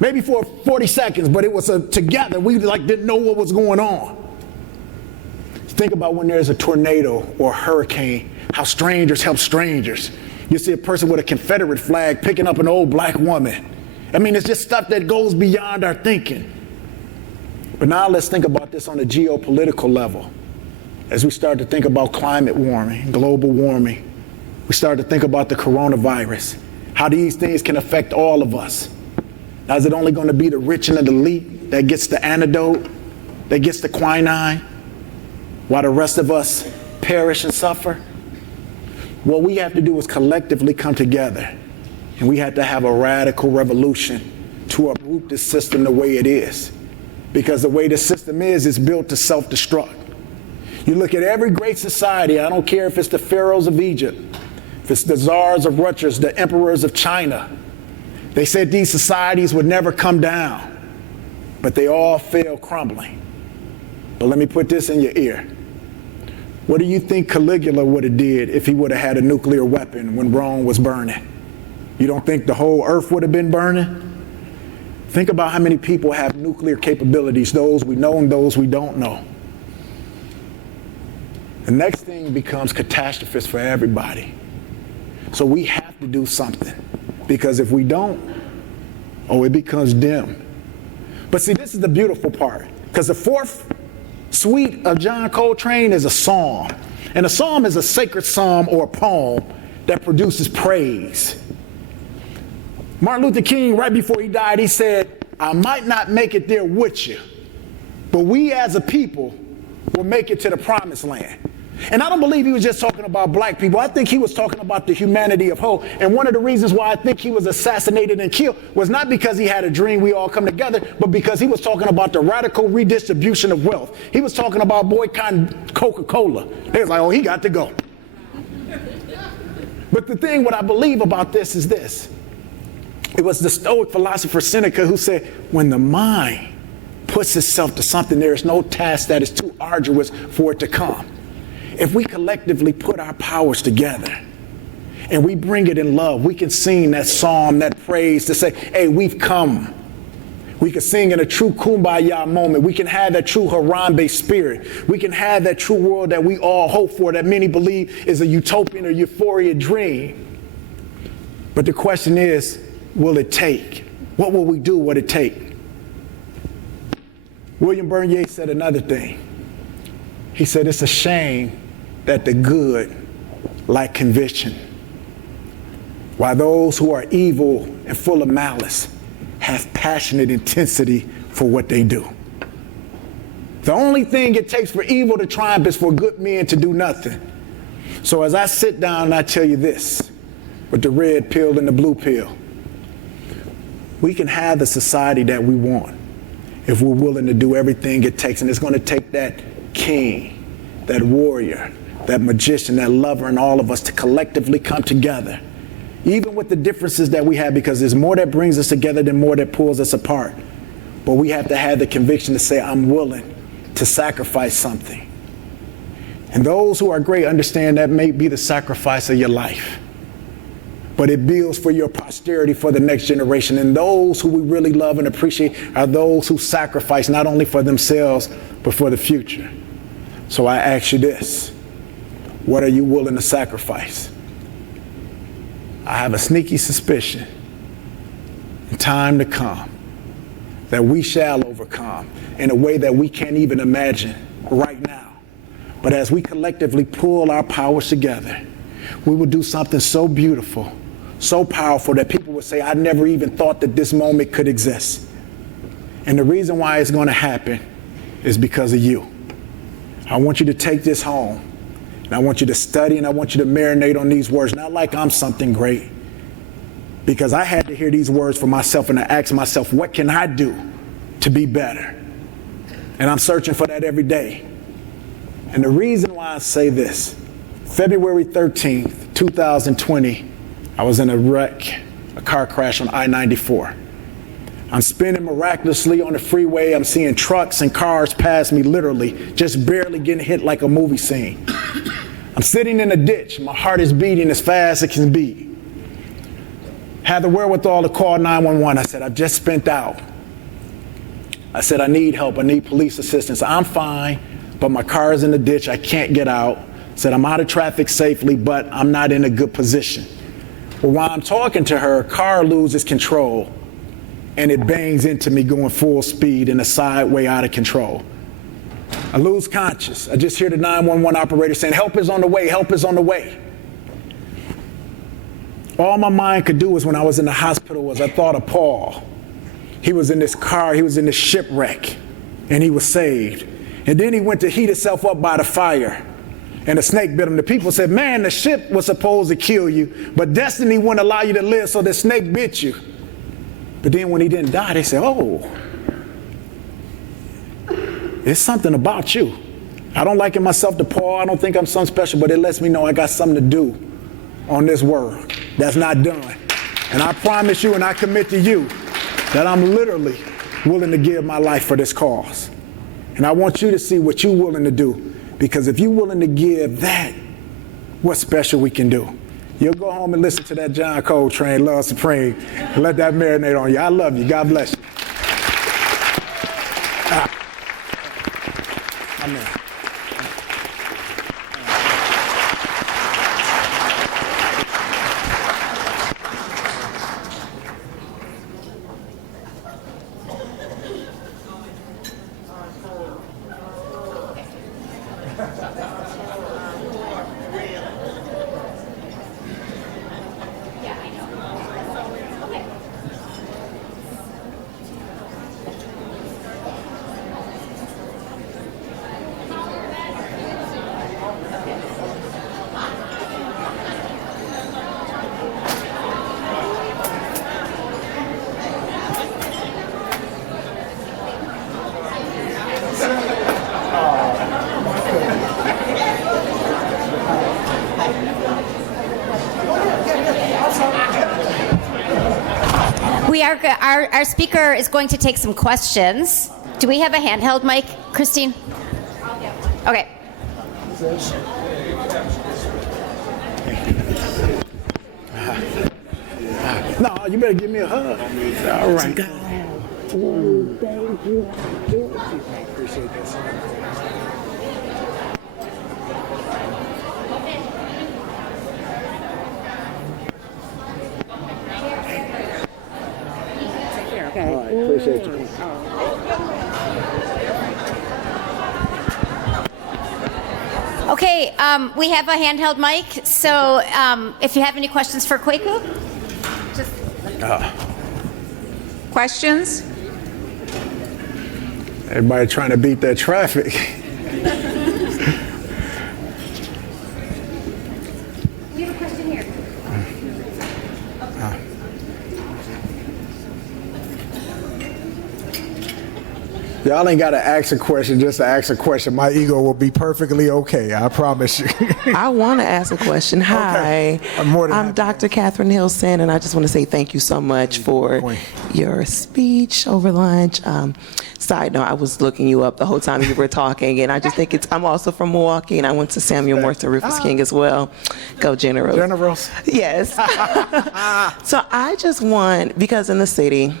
Maybe for 40 seconds, but it was together. We didn't know what was going on. Think about when there's a tornado or a hurricane, how strangers help strangers. You see a person with a Confederate flag picking up an old black woman. I mean, it's just stuff that goes beyond our thinking. But now let's think about this on a geopolitical level. As we start to think about climate warming, global warming, we start to think about the coronavirus, how these things can affect all of us. Now, is it only going to be the rich and the elite that gets the antidote, that gets the quinine, while the rest of us perish and suffer? What we have to do is collectively come together. And we have to have a radical revolution to uproot this system the way it is. Because the way the system is, it's built to self-destruct. You look at every great society, I don't care if it's the pharaohs of Egypt, if it's the czars of Russia, the emperors of China. They said these societies would never come down, but they all fell crumbling. But let me put this in your ear. What do you think Caligula would have did if he would have had a nuclear weapon when Rome was burning? You don't think the whole earth would have been burning? Think about how many people have nuclear capabilities, those we know and those we don't know. The next thing becomes catastrophes for everybody. So we have to do something, because if we don't, it becomes dim. But see, this is the beautiful part, because the fourth suite of John Coltrane is a psalm. And a psalm is a sacred psalm or a poem that produces praise. Martin Luther King, right before he died, he said, I might not make it there with you, but we as a people will make it to the promised land. And I don't believe he was just talking about black people. I think he was talking about the humanity of whole. And one of the reasons why I think he was assassinated and killed was not because he had a dream we all come together, but because he was talking about the radical redistribution of wealth. He was talking about boycotting Coca-Cola. They was like, oh, he got to go. But the thing, what I believe about this is this. It was the Stoic philosopher Seneca who said, when the mind puts itself to something, there is no task that is too arduous for it to come. If we collectively put our powers together and we bring it in love, we can sing that psalm, that praise to say, hey, we've come. We can sing in a true kumbaya moment. We can have that true Harambe spirit. We can have that true world that we all hope for, that many believe is a utopian or euphoria dream. But the question is, will it take? What will we do? What it take? William Bernier said another thing. He said, it's a shame that the good lack conviction, while those who are evil and full of malice have passionate intensity for what they do. The only thing it takes for evil to triumph is for good men to do nothing. So as I sit down and I tell you this, with the red pill and the blue pill, we can have the society that we want if we're willing to do everything it takes. And it's going to take that king, that warrior, that magician, that lover in all of us to collectively come together, even with the differences that we have, because there's more that brings us together than more that pulls us apart. But we have to have the conviction to say, I'm willing to sacrifice something. And those who are great understand that may be the sacrifice of your life, but it builds for your posterity for the next generation. And those who we really love and appreciate are those who sacrifice not only for themselves, but for the future. So I ask you this, what are you willing to sacrifice? I have a sneaky suspicion in time to come that we shall overcome in a way that we can't even imagine right now. But as we collectively pull our powers together, we will do something so beautiful, so powerful that people would say, I never even thought that this moment could exist. And the reason why it's going to happen is because of you. I want you to take this home, and I want you to study, and I want you to marinate on these words, not like I'm something great, because I had to hear these words for myself, and I asked myself, what can I do to be better? And I'm searching for that every day. And the reason why I say this, February 13th, 2020, I was in a wreck, a car crash on I-94. I'm spinning miraculously on the freeway. I'm seeing trucks and cars pass me, literally, just barely getting hit like a movie scene. I'm sitting in a ditch. My heart is beating as fast as it can beat. Had the wherewithal to call 911. I said, I've just spent out. I said, I need help. I need police assistance. I'm fine, but my car is in the ditch. I can't get out. I said, I'm out of traffic safely, but I'm not in a good position. Well, while I'm talking to her, car loses control, and it bangs into me going full speed in a side way out of control. I lose conscious. I just hear the 911 operator saying, help is on the way, help is on the way. All my mind could do was, when I was in the hospital, was I thought of Paul. He was in this car, he was in this shipwreck, and he was saved. And then he went to heat himself up by the fire, and a snake bit him. The people said, man, the ship was supposed to kill you, but destiny wouldn't allow you to live, so the snake bit you. But then when he didn't die, they said, oh, it's something about you. I don't liken myself to Paul. I don't think I'm something special, but it lets me know I got something to do on this world that's not done. And I promise you, and I commit to you, that I'm literally willing to give my life for this cause. And I want you to see what you're willing to do, because if you're willing to give that, what special we can do. You'll go home and listen to that John Coltrane, Love Supreme, and let that marinate on you. I love you. God bless you. Amen. our speaker is going to take some questions. Do we have a handheld mic, Christine? Okay. No, you better give me a hug. All right. Appreciate this. Okay. All right, appreciate you. Okay, we have a handheld mic, so if you have any questions for Kweku, just... Questions? Everybody trying to beat that traffic. We have a question here. Y'all ain't got to ask a question just to ask a question. My ego will be perfectly okay, I promise you. I want to ask a question. Hi, Okay. I'm I'm Dr. Catherine Hilson, and I just want to say thank you so much for your speech over lunch. Side note, I was looking you up the whole time you were talking, and I just think I'm also from Milwaukee, and I went to Samuel Morton Rufus King as well. Go Generals. Generals? Yes. So I just want, because in the city,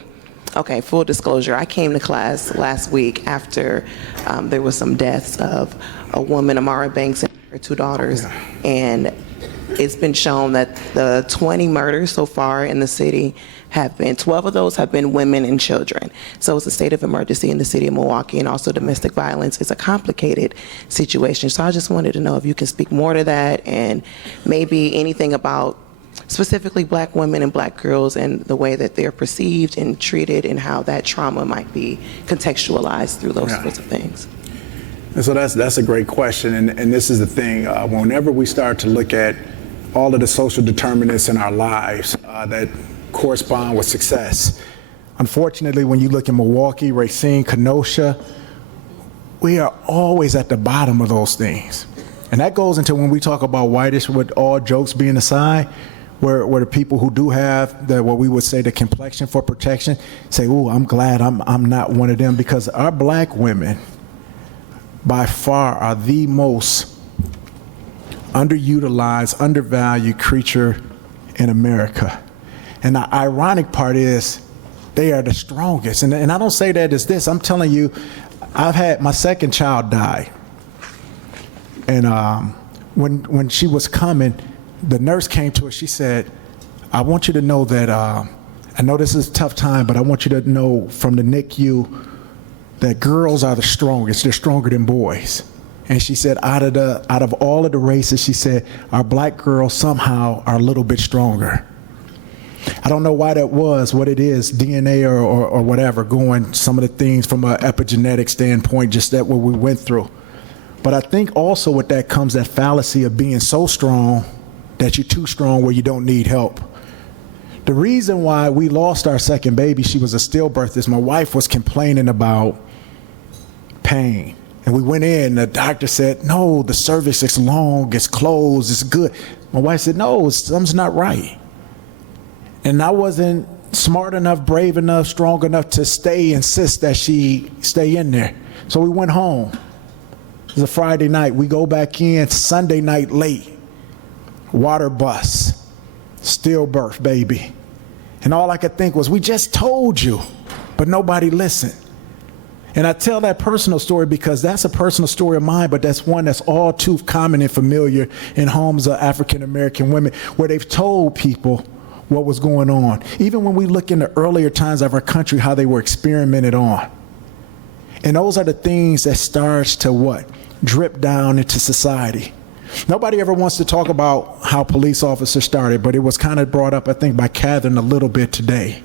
okay, full disclosure, I came to class last week after there was some deaths of a woman, Amara Banks, and her 2 daughters. And it's been shown that the 20 murders so far in the city have been, 12 of those have been women and children. So it's a state of emergency in the city of Milwaukee, and also domestic violence is a complicated situation. So I just wanted to know if you can speak more to that, and maybe anything about specifically Black women and Black girls and the way that they're perceived and treated, and how that trauma might be contextualized through those sorts of things. And so that's a great question, and this is the thing. Whenever we start to look at all of the social determinants in our lives that correspond with success, unfortunately, when you look in Milwaukee, Racine, Kenosha, we are always at the bottom of those things. And that goes into when we talk about whitish, with all jokes being aside, where the people who do have what we would say the complexion for protection say, "Ooh, I'm glad I'm not one of them," because our Black women by far are the most underutilized, undervalued creature in America. And the ironic part is they are the strongest. And I don't say that as this. I'm telling you, I've had my second child die. And when she was coming, the nurse came to her. She said, "I want you to know that I know this is a tough time, but I want you to know from the NICU that girls are the strongest. They're stronger than boys." And she said, out of all of the races, she said, our Black girls somehow are a little bit stronger. I don't know why that was, what it is, DNA or whatever, going some of the things from an epigenetic standpoint, just that what we went through. But I think also with that comes that fallacy of being so strong that you're too strong where you don't need help. The reason why we lost our second baby, she was a stillbirth, is my wife was complaining about pain. And we went in, the doctor said, "No, the cervix is long, it's closed, it's good." My wife said, "No, something's not right." And I wasn't smart enough, brave enough, strong enough to insist that she stay in there. So we went home. It was a Friday night. We go back in Sunday night late. Water bus, stillbirth baby. And all I could think was, we just told you, but nobody listened. And I tell that personal story because that's a personal story of mine, but that's one that's all too common and familiar in homes of African American women, where they've told people what was going on. Even when we look in the earlier times of our country, how they were experimented on. And those are the things that starts to what? Drip down into society. Nobody ever wants to talk about how police officers started, but it was kind of brought up, I think, by Catherine a little bit today.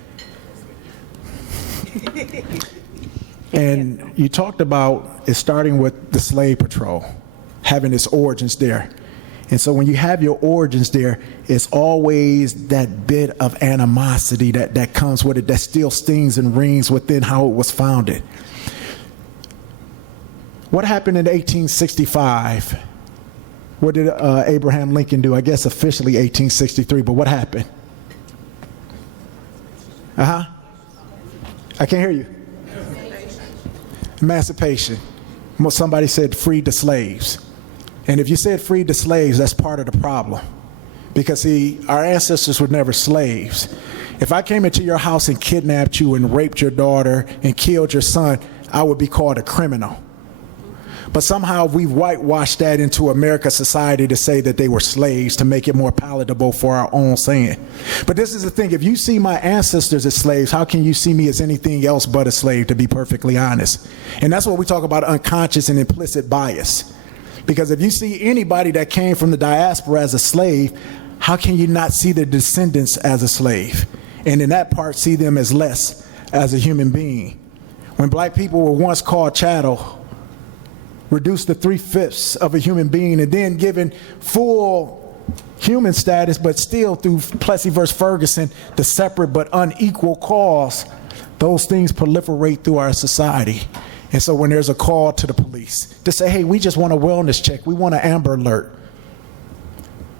And you talked about it starting with the slave patrol, having its origins there. And so when you have your origins there, it's always that bit of animosity that comes with it, that still stings and rings within how it was founded. What happened in 1865? What did Abraham Lincoln do? I guess officially 1863, but what happened? I can't hear you. Emancipation. Somebody said freed the slaves. And if you said freed the slaves, that's part of the problem. Because see, our ancestors were never slaves. If I came into your house and kidnapped you and raped your daughter and killed your son, I would be called a criminal. But somehow we've whitewashed that into American society to say that they were slaves to make it more palatable for our own saying. But this is the thing, if you see my ancestors as slaves, how can you see me as anything else but a slave, to be perfectly honest? And that's what we talk about, unconscious and implicit bias. Because if you see anybody that came from the diaspora as a slave, how can you not see their descendants as a slave? And in that part, see them as less as a human being. When black people were once called chattel, reduced to 3/5 of a human being, and then given full human status, but still through Plessy versus Ferguson, the separate but unequal cause, those things proliferate through our society. And so when there's a call to the police to say, hey, we just want a wellness check, we want an Amber Alert,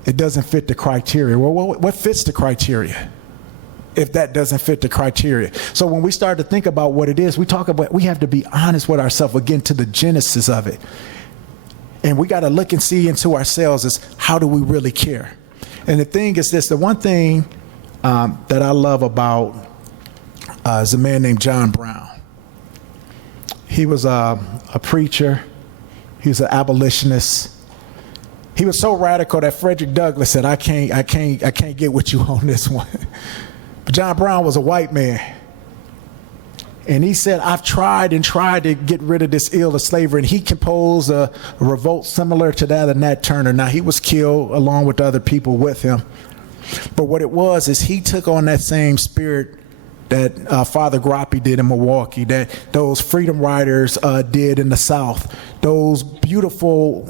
it doesn't fit the criteria. Well, what fits the criteria if that doesn't fit the criteria? So when we start to think about what it is, we have to be honest with ourselves, again, to the genesis of it. And we got to look and see into ourselves as how do we really care? And the thing is this, the one thing that I love about is a man named John Brown. He was a preacher. He was an abolitionist. He was so radical that Frederick Douglass said, I can't get with you on this one. But John Brown was a white man. And he said, I've tried to get rid of this ill of slavery. And he composed a revolt similar to that of Nat Turner. Now, he was killed along with the other people with him. But what it was is he took on that same spirit that Father Grappi did in Milwaukee, that those freedom riders did in the South, those beautiful,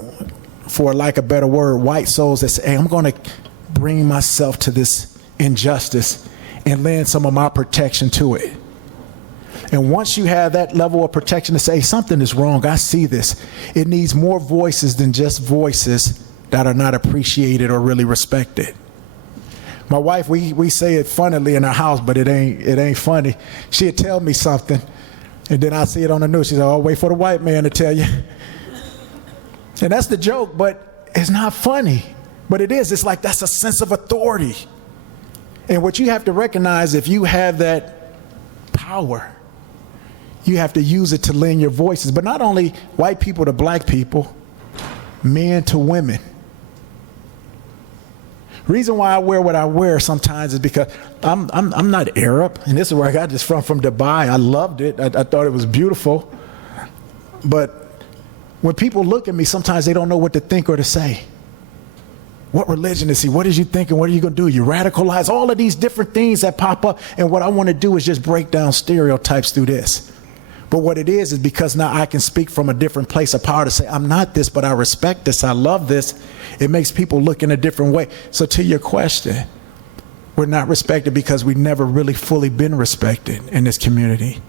for lack of a better word, white souls that say, hey, I'm going to bring myself to this injustice and lend some of my protection to it. And once you have that level of protection to say, something is wrong, I see this, it needs more voices than just voices that are not appreciated or really respected. My wife, we say it funnily in our house, but it ain't funny. She'd tell me something, and then I see it on the news. She said, oh, wait for the white man to tell you. And that's the joke, but it's not funny. But it is. It's like that's a sense of authority. And what you have to recognize, if you have that power, you have to use it to lend your voices. But not only white people to black people, men to women. Reason why I wear what I wear sometimes is because I'm not Arab, and this is where I got this from Dubai. I loved it. I thought it was beautiful. But when people look at me, sometimes they don't know what to think or to say. What religion is he? What is you thinking? What are you going to do? You radicalize all of these different things that pop up. And what I want to do is just break down stereotypes through this. But what it is because now I can speak from a different place of power to say, I'm not this, but I respect this. I love this. It makes people look in a different way. So to your question, we're not respected because we've never really fully been respected in this community,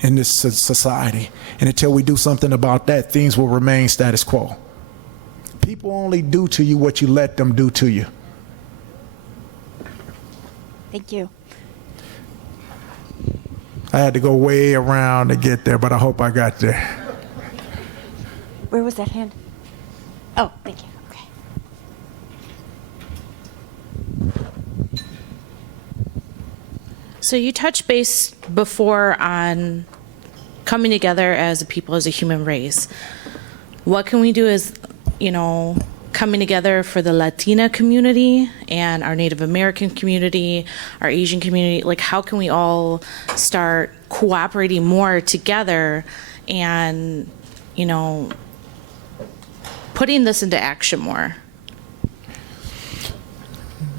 in this society. And until we do something about that, things will remain status quo. People only do to you what you let them do to you. Thank you. I had to go way around to get there, but I hope I got there. Where was that hand? Oh, thank you. Okay. So you touched base before on coming together as a people, as a human race. What can we do as, coming together for the Latina community and our Native American community, our Asian community? Like, how can we all start cooperating more together and, putting this into action more?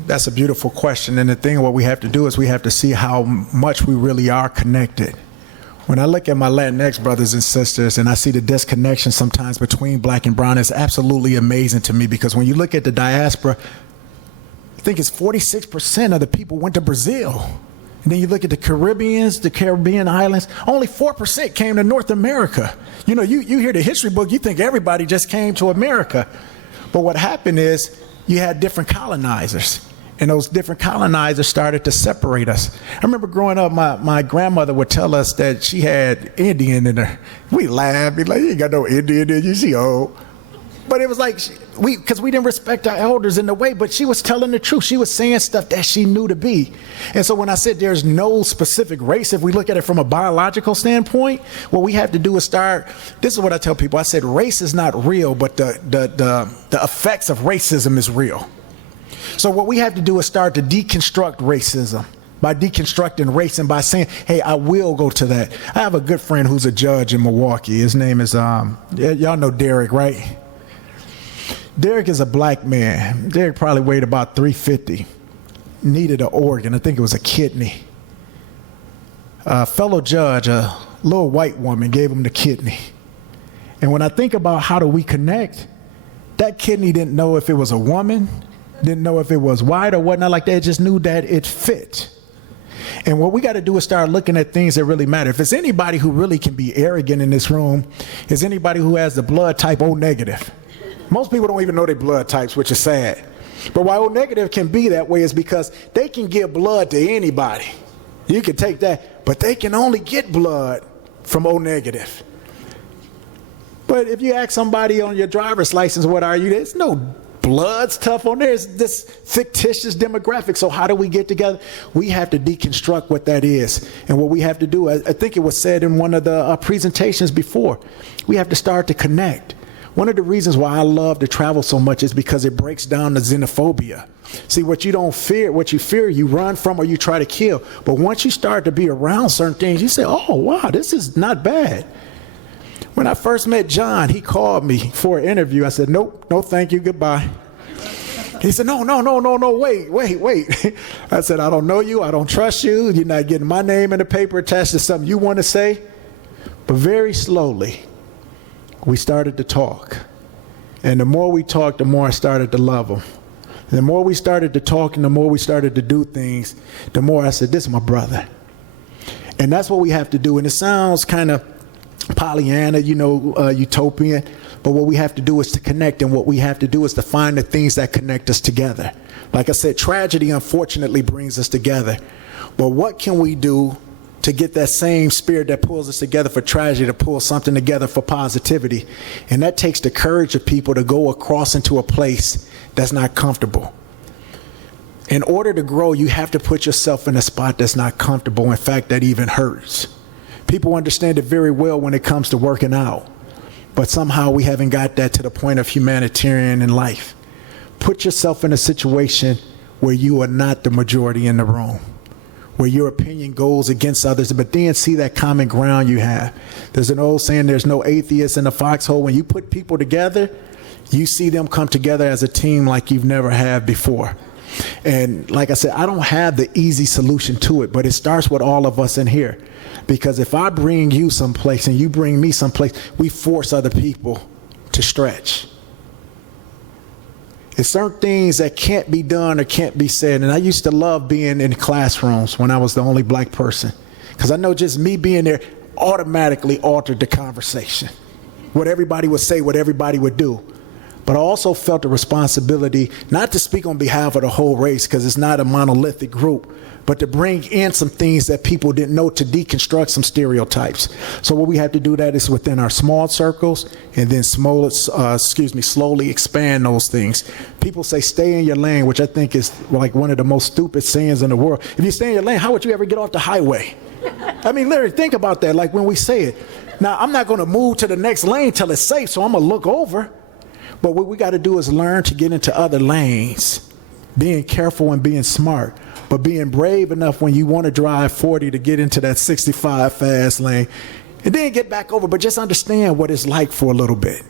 That's a beautiful question. And the thing, what we have to do is we have to see how much we really are connected. When I look at my Latinx brothers and sisters and I see the disconnection sometimes between black and brown, it's absolutely amazing to me, because when you look at the diaspora, I think it's 46% of the people went to Brazil. And then you look at the Caribbean islands, only 4% came to North America. You hear the history book, you think everybody just came to America. But what happened is you had different colonizers. And those different colonizers started to separate us. I remember growing up, my grandmother would tell us that she had Indian in her. We laughed, be like, you ain't got no Indian in you, she old. But it was like, because we didn't respect our elders in the way, but she was telling the truth. She was saying stuff that she knew to be. And so when I said there's no specific race, if we look at it from a biological standpoint, what we have to do is this is what I tell people. I said, race is not real, but the effects of racism is real. So what we have to do is start to deconstruct racism by deconstructing race and by saying, hey, I will go to that. I have a good friend who's a judge in Milwaukee. His name is, y'all know Derek, right? Derek is a black man. Derek probably weighed about 350. Needed an organ. I think it was a kidney. A fellow judge, a little white woman, gave him the kidney. And when I think about how do we connect, that kidney didn't know if it was a woman, didn't know if it was white or whatnot like that. It just knew that it fit. And what we got to do is start looking at things that really matter. If it's anybody who really can be arrogant in this room, it's anybody who has the blood type O negative. Most people don't even know their blood types, which is sad. But why O negative can be that way is because they can give blood to anybody. You can take that, but they can only get blood from O negative. But if you ask somebody on your driver's license, what are you? There's no blood stuff on there. It's this fictitious demographic. So how do we get together? We have to deconstruct what that is. And what we have to do, I think it was said in one of the presentations before, we have to start to connect. One of the reasons why I love to travel so much is because it breaks down the xenophobia. See, what you don't fear, what you fear, you run from or you try to kill. But once you start to be around certain things, you say, oh, wow, this is not bad. When I first met John, he called me for an interview. I said, nope, no thank you, goodbye. He said, no, wait. I said, I don't know you, I don't trust you, you're not getting my name in the paper attached to something you want to say. But very slowly, we started to talk. And the more we talked, the more I started to love him. And the more we started to talk and the more we started to do things, the more I said, this is my brother. And that's what we have to do. And it sounds kind of Pollyanna, utopian, but what we have to do is to connect, and what we have to do is to find the things that connect us together. Like I said, tragedy unfortunately brings us together, but what can we do to get that same spirit that pulls us together for tragedy to pull something together for positivity? And that takes the courage of people to go across into a place that's not comfortable. In order to grow, you have to put yourself in a spot that's not comfortable. In fact, that even hurts. People understand it very well when it comes to working out, but somehow we haven't got that to the point of humanitarian in life. Put yourself in a situation where you are not the majority in the room, where your opinion goes against others, but then see that common ground you have. There's an old saying, there's no atheists in the foxhole. When you put people together, you see them come together as a team like you've never had before. And like I said, I don't have the easy solution to it, but it starts with all of us in here. Because if I bring you someplace and you bring me someplace, we force other people to stretch. It's certain things that can't be done or can't be said. And I used to love being in classrooms when I was the only black person, because I know just me being there automatically altered the conversation. What everybody would say, what everybody would do. But I also felt a responsibility not to speak on behalf of the whole race, because it's not a monolithic group, but to bring in some things that people didn't know, to deconstruct some stereotypes. So what we have to do that is within our small circles, and then slowly expand those things. People say stay in your lane, which I think is like one of the most stupid sayings in the world. If you stay in your lane, how would you ever get off the highway? I mean, literally think about that, like when we say it. Now, I'm not going to move to the next lane till it's safe, so I'm going to look over. But what we got to do is learn to get into other lanes, being careful and being smart, but being brave enough when you want to drive 40 to get into that 65 fast lane, and then get back over, but just understand what it's like for a little bit.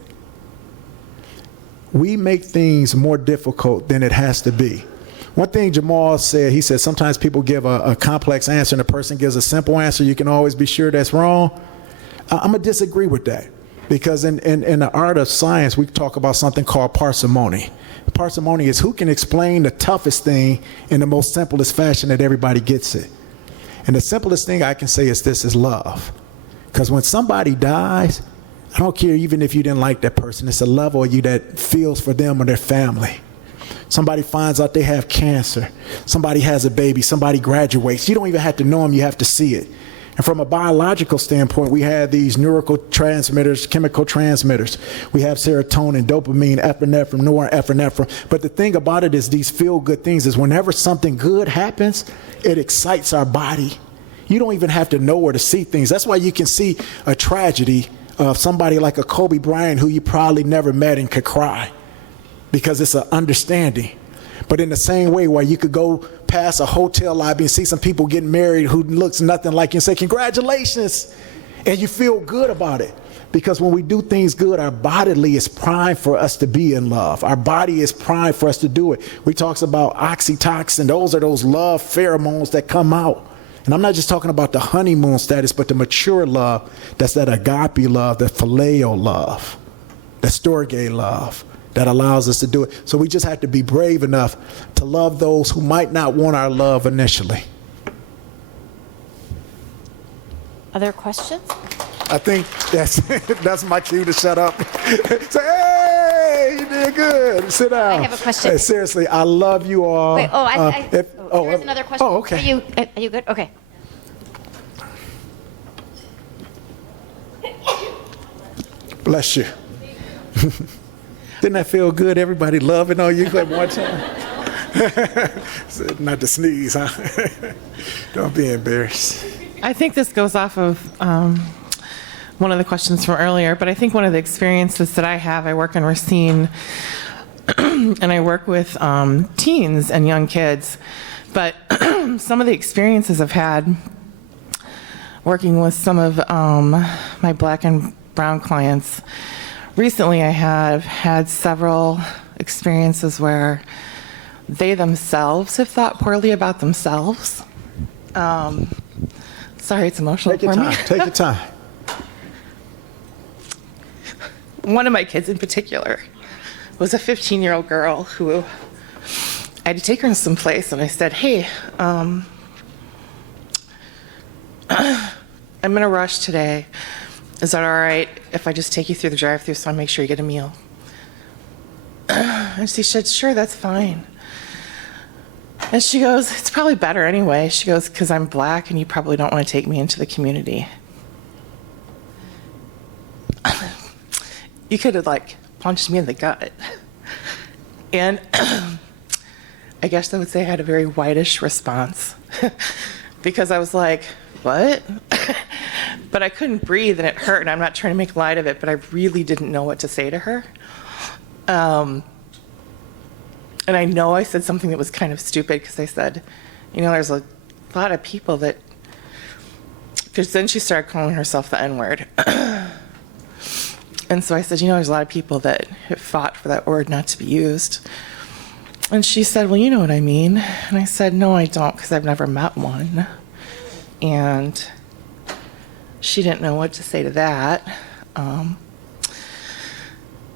We make things more difficult than it has to be. One thing Jamal said, he said sometimes people give a complex answer and a person gives a simple answer. You can always be sure that's wrong. I'm going to disagree with that. Because in the art of science, we talk about something called parsimony. Parsimony is who can explain the toughest thing in the most simplest fashion that everybody gets it. And the simplest thing I can say is this is love. Because when somebody dies, I don't care even if you didn't like that person, it's a level of you that feels for them or their family. Somebody finds out they have cancer. Somebody has a baby. Somebody graduates. You don't even have to know them. You have to see it. And from a biological standpoint, we have these neurotransmitters, chemical transmitters. We have serotonin, dopamine, epinephrine, norepinephrine. But the thing about it is these feel-good things is whenever something good happens, it excites our body. You don't even have to know where to see things. That's why you can see a tragedy of somebody like a Kobe Bryant who you probably never met and could cry because it's an understanding. But in the same way where you could go past a hotel lobby and see some people getting married who looks nothing like you and say, congratulations, and you feel good about it. Because when we do things good, our bodily is primed for us to be in love. Our body is primed for us to do it. We talk about oxytocin. Those are those love pheromones that come out. And I'm not just talking about the honeymoon status, but the mature love. That's that agape love, that phileo love, that storge love that allows us to do it. So we just have to be brave enough to love those who might not want our love initially. Other questions? I think that's my cue to shut up. Say, hey, you did good. Sit down. I have a question. Hey, seriously, I love you all. Wait, there's another question. Oh, okay. Are you good? Okay. Bless you. Didn't that feel good? Everybody loving on you. Clap one time. Not to sneeze, huh? Don't be embarrassed. I think this goes off of one of the questions from earlier, but I think one of the experiences that I have, I work in Racine, and I work with teens and young kids, but some of the experiences I've had working with some of my black and brown clients, recently I have had several experiences where they themselves have thought poorly about themselves. Sorry, it's emotional Take your for time. me. Take your time. One of my kids in particular was a 15-year-old girl who I had to take her some place, and I said, hey, I'm in a rush today. Is that all right if I just take you through the drive-thru so I make sure you get a meal? And she said, sure, that's fine. And she goes, it's probably better anyway. She goes, because I'm black and you probably don't want to take me into the community. You could have punched me in the gut. And I guess I would say I had a very whitish response because I was like, what? But I couldn't breathe and it hurt, and I'm not trying to make light of it, but I really didn't know what to say to her. And I know I said something that was kind of stupid because I said, there's a lot of people that, because then she started calling herself the N-word. And so I said, there's a lot of people that have fought for that word not to be used. And she said, well, you know what I mean. And I said, no, I don't, because I've never met one. And she didn't know what to say to that.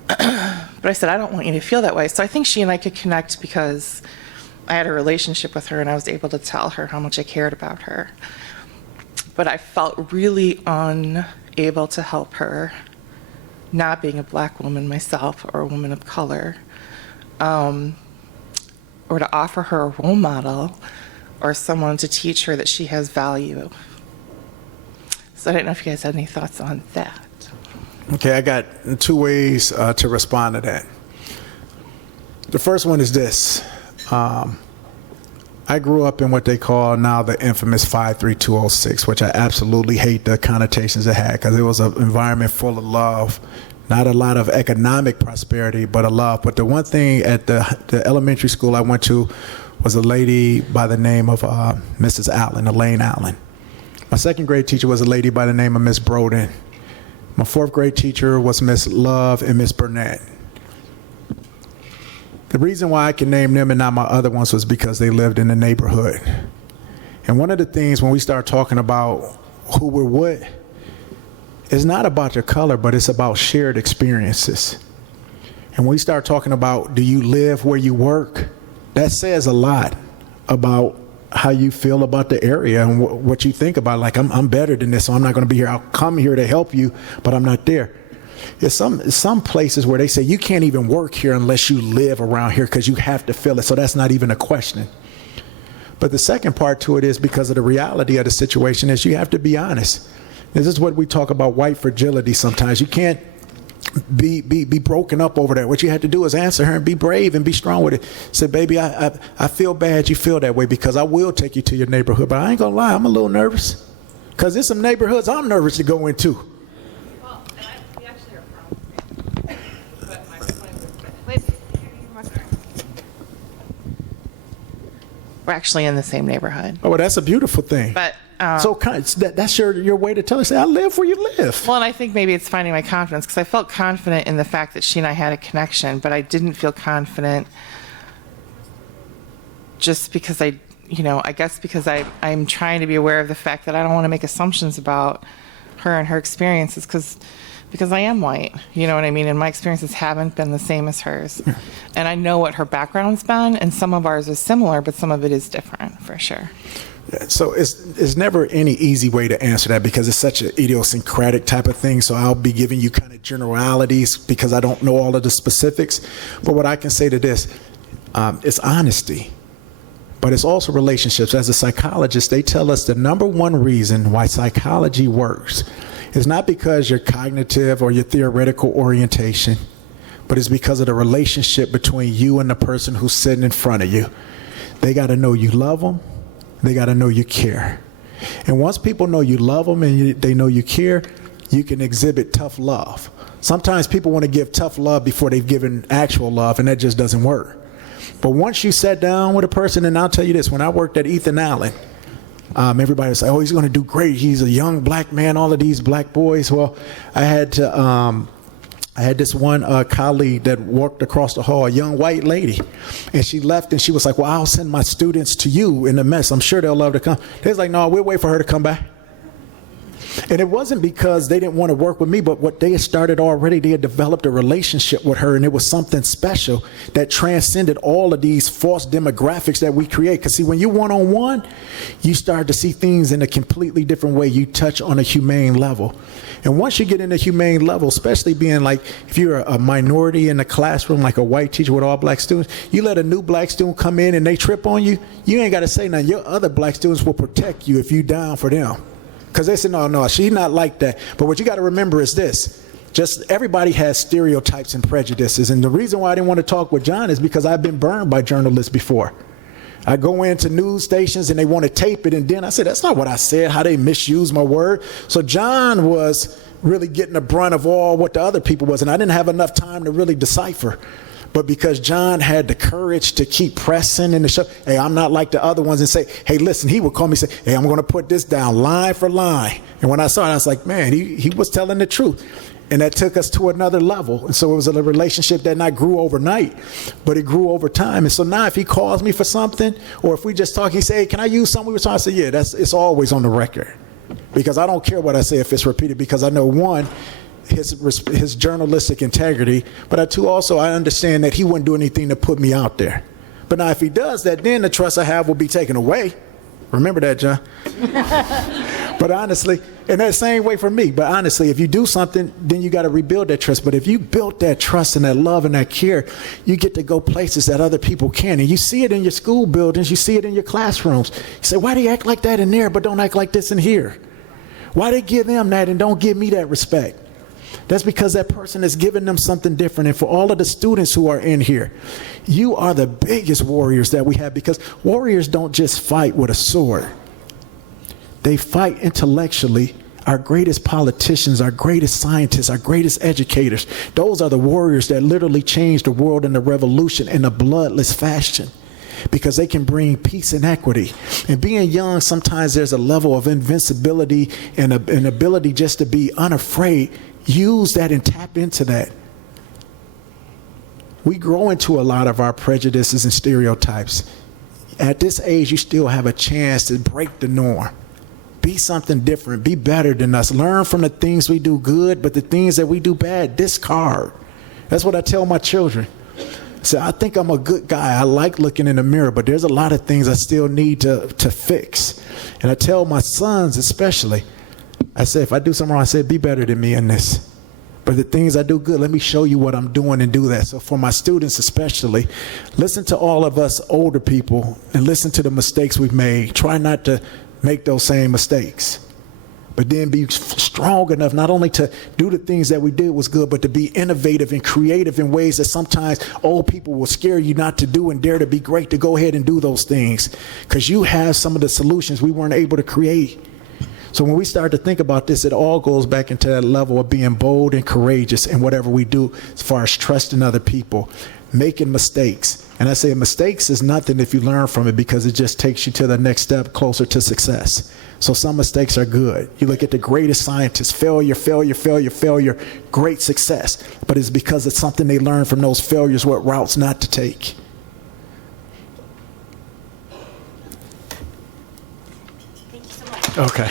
But I said, I don't want you to feel that way. So I think she and I could connect because I had a relationship with her and I was able to tell her how much I cared about her. But I felt really unable to help her, not being a black woman myself or a woman of color, or to offer her a role model or someone to teach her that she has value. So I don't know if you guys had any thoughts on that. Okay, I got two ways to respond to that. The first one is this. I grew up in what they call now the infamous 53206, which I absolutely hate the connotations it had because it was an environment full of love. Not a lot of economic prosperity, but a love. But the one thing at the elementary school I went to was a lady by the name of Mrs. Allen, Elaine Allen. My second grade teacher was a lady by the name of Miss Broden. My fourth grade teacher was Miss Love and Miss Burnett. The reason why I can name them and not my other ones was because they lived in the neighborhood. And one of the things when we start talking about who we're with, it's not about your color, but it's about shared experiences. And when we start talking about do you live where you work, that says a lot about how you feel about the area and what you think about. Like, I'm better than this, so I'm not going to be here. I'll come here to help you, but I'm not there. It's some places where they say you can't even work here unless you live around here because you have to feel it. So that's not even a question. But the second part to it is because of the reality of the situation is you have to be honest. This is what we talk about white fragility sometimes. You can't be broken up over that. What you have to do is answer her and be brave and be strong with it. Say, baby, I feel bad you feel that way because I will take you to your neighborhood. But I ain't gonna lie, I'm a little nervous. Because there's some neighborhoods I'm nervous to go into. Well, and we actually are from. But my point was, We're actually in the same neighborhood. Oh, well, that's a beautiful thing. But so that's your way to tell her, say, I live where you live. well, and I think maybe it's finding my confidence because I felt confident in the fact that she and I had a connection, but I didn't feel confident just because I guess because I'm trying to be aware of the fact that I don't want to make assumptions about her and her experiences because I am white, you know what I mean? And my experiences haven't been the same as hers. And I know what her background's been, and some of ours is similar, but some of it is different for sure. So it's never any easy way to answer that because it's such an idiosyncratic type of thing. So I'll be giving you kind of generalities because I don't know all of the specifics. But what I can say to this, it's honesty. But it's also relationships. As a psychologist, they tell us the number one reason why psychology works is not because your cognitive or your theoretical orientation, but it's because of the relationship between you and the person who's sitting in front of you. They got to know you love them. They got to know you care. And once people know you love them and they know you care, you can exhibit tough love. Sometimes people want to give tough love before they've given actual love, and that just doesn't work. But once you sat down with a person, and I'll tell you this, when I worked at Ethan Allen, everybody was like, oh, he's going to do great. He's a young black man, all of these black boys. Well, I had this one colleague that worked across the hall, a young white lady, and she left and she was like, well, I'll send my students to you in the mess. I'm sure they'll love to come. They was like, no, we'll wait for her to come back. And it wasn't because they didn't want to work with me, but what they had started already, they had developed a relationship with her, and it was something special that transcended all of these false demographics that we create. Because see, when you're one-on-one, you start to see things in a completely different way. You touch on a humane level. And once you get in a humane level, especially being like, if you're a minority in the classroom, like a white teacher with all black students, you let a new black student come in and they trip on you, you ain't got to say nothing. Your other black students will protect you if you down for them. Because they say, no, she's not like that. But what you got to remember is this. Just everybody has stereotypes and prejudices. And the reason why I didn't want to talk with John is because I've been burned by journalists before. I go into news stations and they want to tape it. And then I said, that's not what I said, how they misuse my word. So John was really getting the brunt of all what the other people was. And I didn't have enough time to really decipher. But because John had the courage to keep pressing in the show, hey, I'm not like the other ones, and say, hey, listen, he would call me and say, hey, I'm going to put this down line for line. And when I saw it, I was like, man, he was telling the truth. And that took us to another level. And so it was a relationship that not grew overnight, but it grew over time. And so now if he calls me for something, or if we just talk, he say, hey, can I use something we were talking? I say, yeah, it's always on the record. Because I don't care what I say if it's repeated, because I know, one, his journalistic integrity, but two, also I understand that he wouldn't do anything to put me out there. But now if he does that, then the trust I have will be taken away. Remember that, John. But honestly, and that same way for me, but honestly, if you do something, then you got to rebuild that trust. But if you built that trust and that love and that care, you get to go places that other people can. And you see it in your school buildings, you see it in your classrooms. You say, why do you act like that in there but don't act like this in here? Why they give them that and don't give me that respect? That's because that person is giving them something different. And for all of the students who are in here, you are the biggest warriors that we have, because warriors don't just fight with a sword. They fight intellectually. Our greatest politicians, our greatest scientists, our greatest educators, those are the warriors that literally changed the world in the revolution in a bloodless fashion, because they can bring peace and equity. And being young, sometimes there's a level of invincibility and an ability just to be unafraid. Use that and tap into that. We grow into a lot of our prejudices and stereotypes. At this age, you still have a chance to break the norm. Be something different. Be better than us. Learn from the things we do good, but the things that we do bad, discard. That's what I tell my children. So I think I'm a good guy. I like looking in the mirror, but there's a lot of things I still need to fix. And I tell my sons especially, I say, if I do something wrong, I say, be better than me in this. But the things I do good, let me show you what I'm doing and do that. So for my students especially, listen to all of us older people and listen to the mistakes we've made. Try not to make those same mistakes. But then be strong enough not only to do the things that we did was good, but to be innovative and creative in ways that sometimes old people will scare you not to do and dare to be great, to go ahead and do those things. Because you have some of the solutions we weren't able to create. So when we start to think about this, it all goes back into that level of being bold and courageous in whatever we do as far as trusting other people, making mistakes. And I say mistakes is nothing if you learn from it, because it just takes you to the next step closer to success. So some mistakes are good. You look at the greatest scientists, failure, failure, failure, failure, great success. But it's because it's something they learned from those failures, what routes not to take. Thank you so much. Okay.